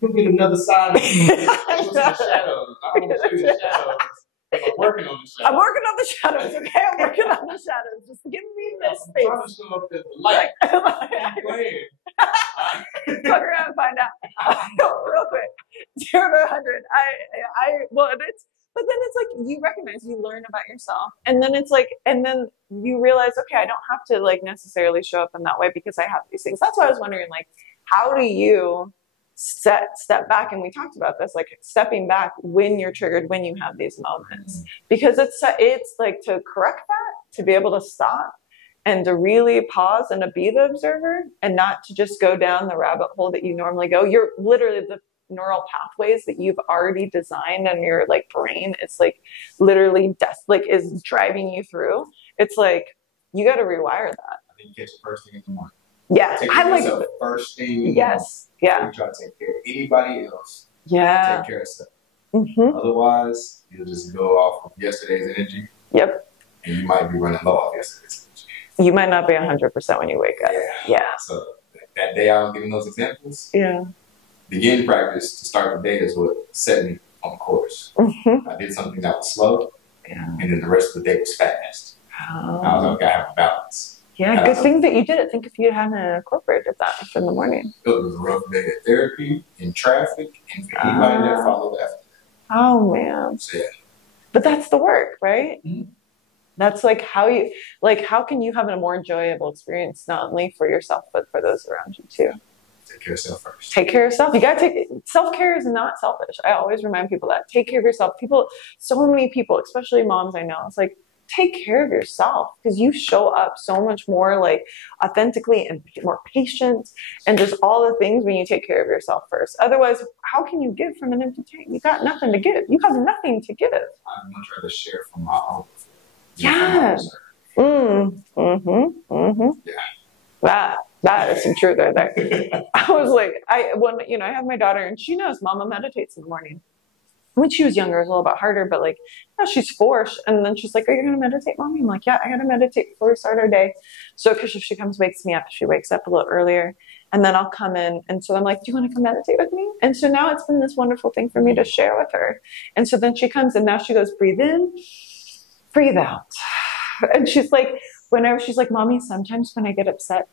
you'll get another side of me. The shadows. I want to show you the shadows. I'm working on the shadows. I'm working on the shadows, okay? I'm working on the shadows. Just give me this space. I'm trying to show up as the light. Fuck around and find out. Real quick. 0 to 100. But then it's like you recognize, you learn about yourself, and then it's like, and then you realize, okay, I don't have to like necessarily show up in that way because I have these things. That's why I was wondering, like, how do you step back? And we talked about this, like stepping back when you're triggered, when you have these moments, because it's like to correct that, to be able to stop and to really pause and to be the observer and not to just go down the rabbit hole that you normally go. You're literally the neural pathways that you've already designed in your like brain. It's like literally is driving you through. It's like, you got to rewire that. I think you catch the first thing in the morning. Yeah. I like the first thing. Yes. Yeah. You try to take care of anybody else. Yeah. Take care of stuff. Mm-hmm. Otherwise, you'll just go off of yesterday's energy. Yep. And you might be running low off yesterday's energy. You might not be 100% when you wake up. Yeah. So that day I was giving those examples. Yeah. Begin practice to start the day is what set me on course. Mm-hmm. I did something that was slow, and then the rest of the day was fast. Oh. I was like, I have a balance. Yeah, good thing that you did it. Think if you hadn't incorporated that in the morning. It was a rough day at therapy, in traffic, and for anybody that followed after that. Oh, man. So, yeah. But that's the work, right? Mm-hmm. That's like how can you have a more enjoyable experience, not only for yourself, but for those around you too? Take care of yourself first. Take care of yourself. You got to self-care is not selfish. I always remind people that. Take care of yourself. So many people, especially moms I know, it's like, take care of yourself, because you show up so much more like authentically and more patient and just all the things when you take care of yourself first. Otherwise, how can you give from an empty tank? You got nothing to give. You have nothing to give. I'd much rather share from my own. Yeah. Yeah. That is some truth right there. I was like, I have my daughter and she knows Mama meditates in the morning. when she was younger, it was a little bit harder, but like now she's 4, and then she's like, "Are you gonna meditate, Mommy?" I'm like, "Yeah, I gotta meditate before we start our day." So because if she comes, wakes me up, she wakes up a little earlier, and then I'll come in, and so I'm like, "Do you want to come meditate with me?" And so now it's been this wonderful thing for me to share with her. And so then she comes, and now she goes, "Breathe in, breathe out," and she's like, whenever she's like, "Mommy, sometimes when I get upset,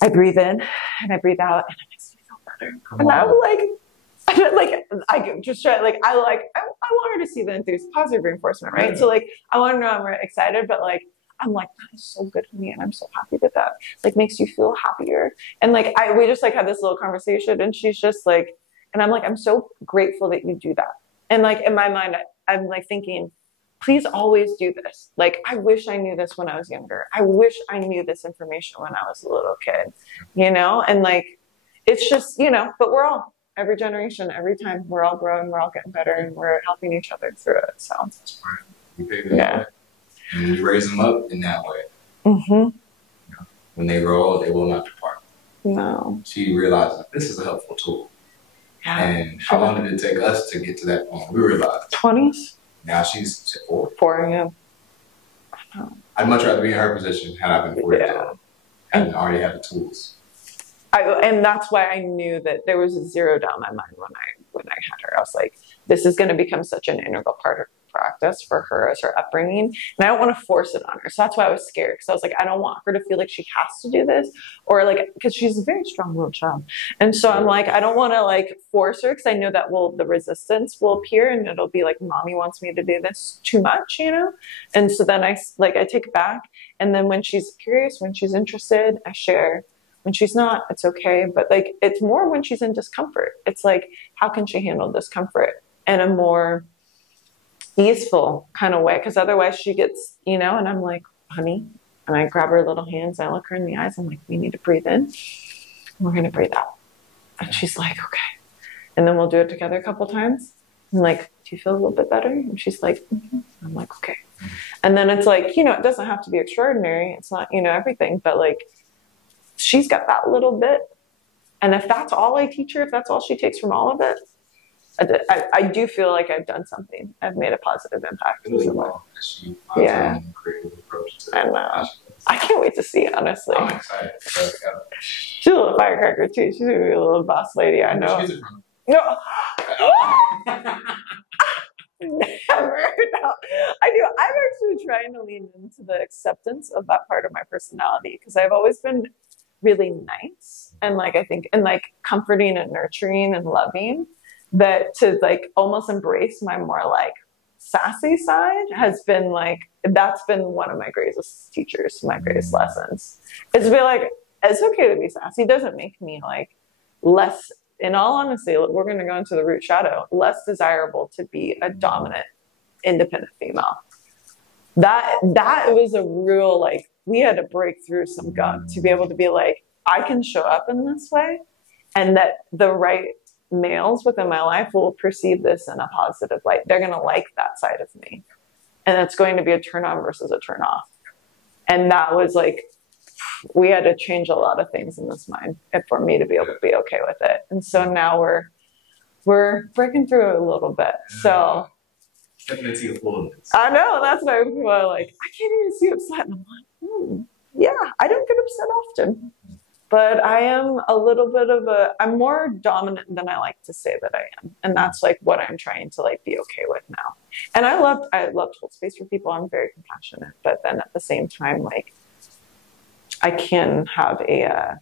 I breathe in and I breathe out, and it makes me feel better." And I'm like. I just try, I want her to see the positive reinforcement, right? Yeah. So like, I want her to know I'm excited, but like, I'm like, that is so good for me, and I'm so happy that like makes you feel happier. And like, we just like had this little conversation, and she's just like, and I'm like, I'm so grateful that you do that. And like in my mind, I'm like thinking, please always do this. Like, I wish I knew this when I was younger. I wish I knew this information when I was a little kid, you know? And like, it's just, you know, but we're all. Every generation, every time, we're all growing, we're all getting better, and we're helping each other through it. So that's right. We pay them that way. And we raise them up in that way. Mm-hmm. You know, when they grow old, they will not depart. No. She realizes this is a helpful tool. Yeah. And how long did it take us to get to that point? We realized. 20s. Now she's 4. 4, yeah. I'd much rather be in her position had I been 4 years old. Hadn't already had the tools. And that's why I knew that there was a zero down my mind when I had her. I was like, this is going to become such an integral part of practice for her as her upbringing, and I don't want to force it on her. So that's why I was scared, because I was like, I don't want her to feel like she has to do this, or like, because she's a very strong-willed child, and so I'm like, I don't want to like force her, because I know that the resistance will appear, and it'll be like, Mommy wants me to do this too much, you know. And so then I take it back, and then when she's curious, when she's interested, I share. When she's not, it's okay. But like, it's more when she's in discomfort. It's like, how can she handle discomfort in a more easeful kind of way? Because otherwise she gets, you know, and I'm like, honey, and I grab her little hands, I look her in the eyes, I'm like, we need to breathe in. We're going to breathe out. And she's like, okay. And then we'll do it together a couple times. I'm like, do you feel a little bit better? And she's like, mm-hmm. I'm like, okay. And then it's like, you know, it doesn't have to be extraordinary. It's not, you know, everything, but like, she's got that little bit. And if that's all I teach her, if that's all she takes from all of it, I do feel like I've done something. I've made a positive impact. Really well. Yeah. Creative approach to I know. I can't wait to see, honestly. I'm excited. She's a little firecracker, too. She's going to be a little boss lady, I know. She's from? No. Never. No. I do. I'm actually trying to lean into the acceptance of that part of my personality, because I've always been really nice and like, I think, and like comforting and nurturing and loving, that to like almost embrace my more like sassy side has been like, that's been one of my greatest teachers, my greatest lessons. Is to be like, it's okay to be sassy. It doesn't make me like less, in all honesty, we're going to go into the root shadow, less desirable to be a dominant, independent female. That was a real, like, we had to break through some gunk to be able to be like, I can show up in this way, and that the right males within my life will perceive this in a positive light. They're going to like that side of me. And it's going to be a turn on versus a turn off. And that was like, we had to change a lot of things in this mind for me to be able to be okay with it. And so now we're breaking through it a little bit. So stepping into your fullness. I know, that's why people are like, I can't even see you upset. And I'm like, yeah, I don't get upset often. But I am a little bit of I'm more dominant than I like to say that I am. And that's like what I'm trying to like be okay with now. And I love to hold space for people. I'm very compassionate. But then at the same time, like, I can have a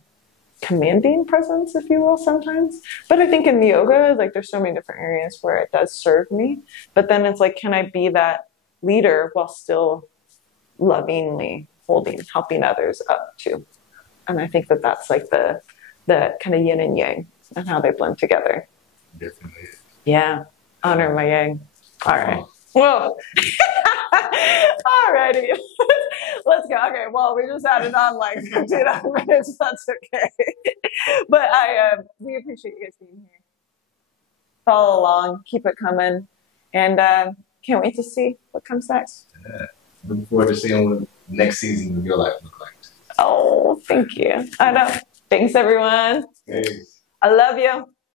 commanding presence, if you will, sometimes. But I think in yoga, like, there's so many different areas where it does serve me. But then it's like, can I be that leader while still lovingly helping others up too? And I think that that's like the kind of yin and yang and how they blend together. Definitely. Yeah. Honor my yang. All right. Well, alrighty. Let's go. Okay. Well, we just added on like 15 minutes. That's okay. But we appreciate you guys being here. Follow along. Keep it coming. And can't wait to see what comes next. Yeah. Looking forward to seeing what the next season of your life look like. Oh, thank you. I know. Thanks, everyone. Hey. I love you.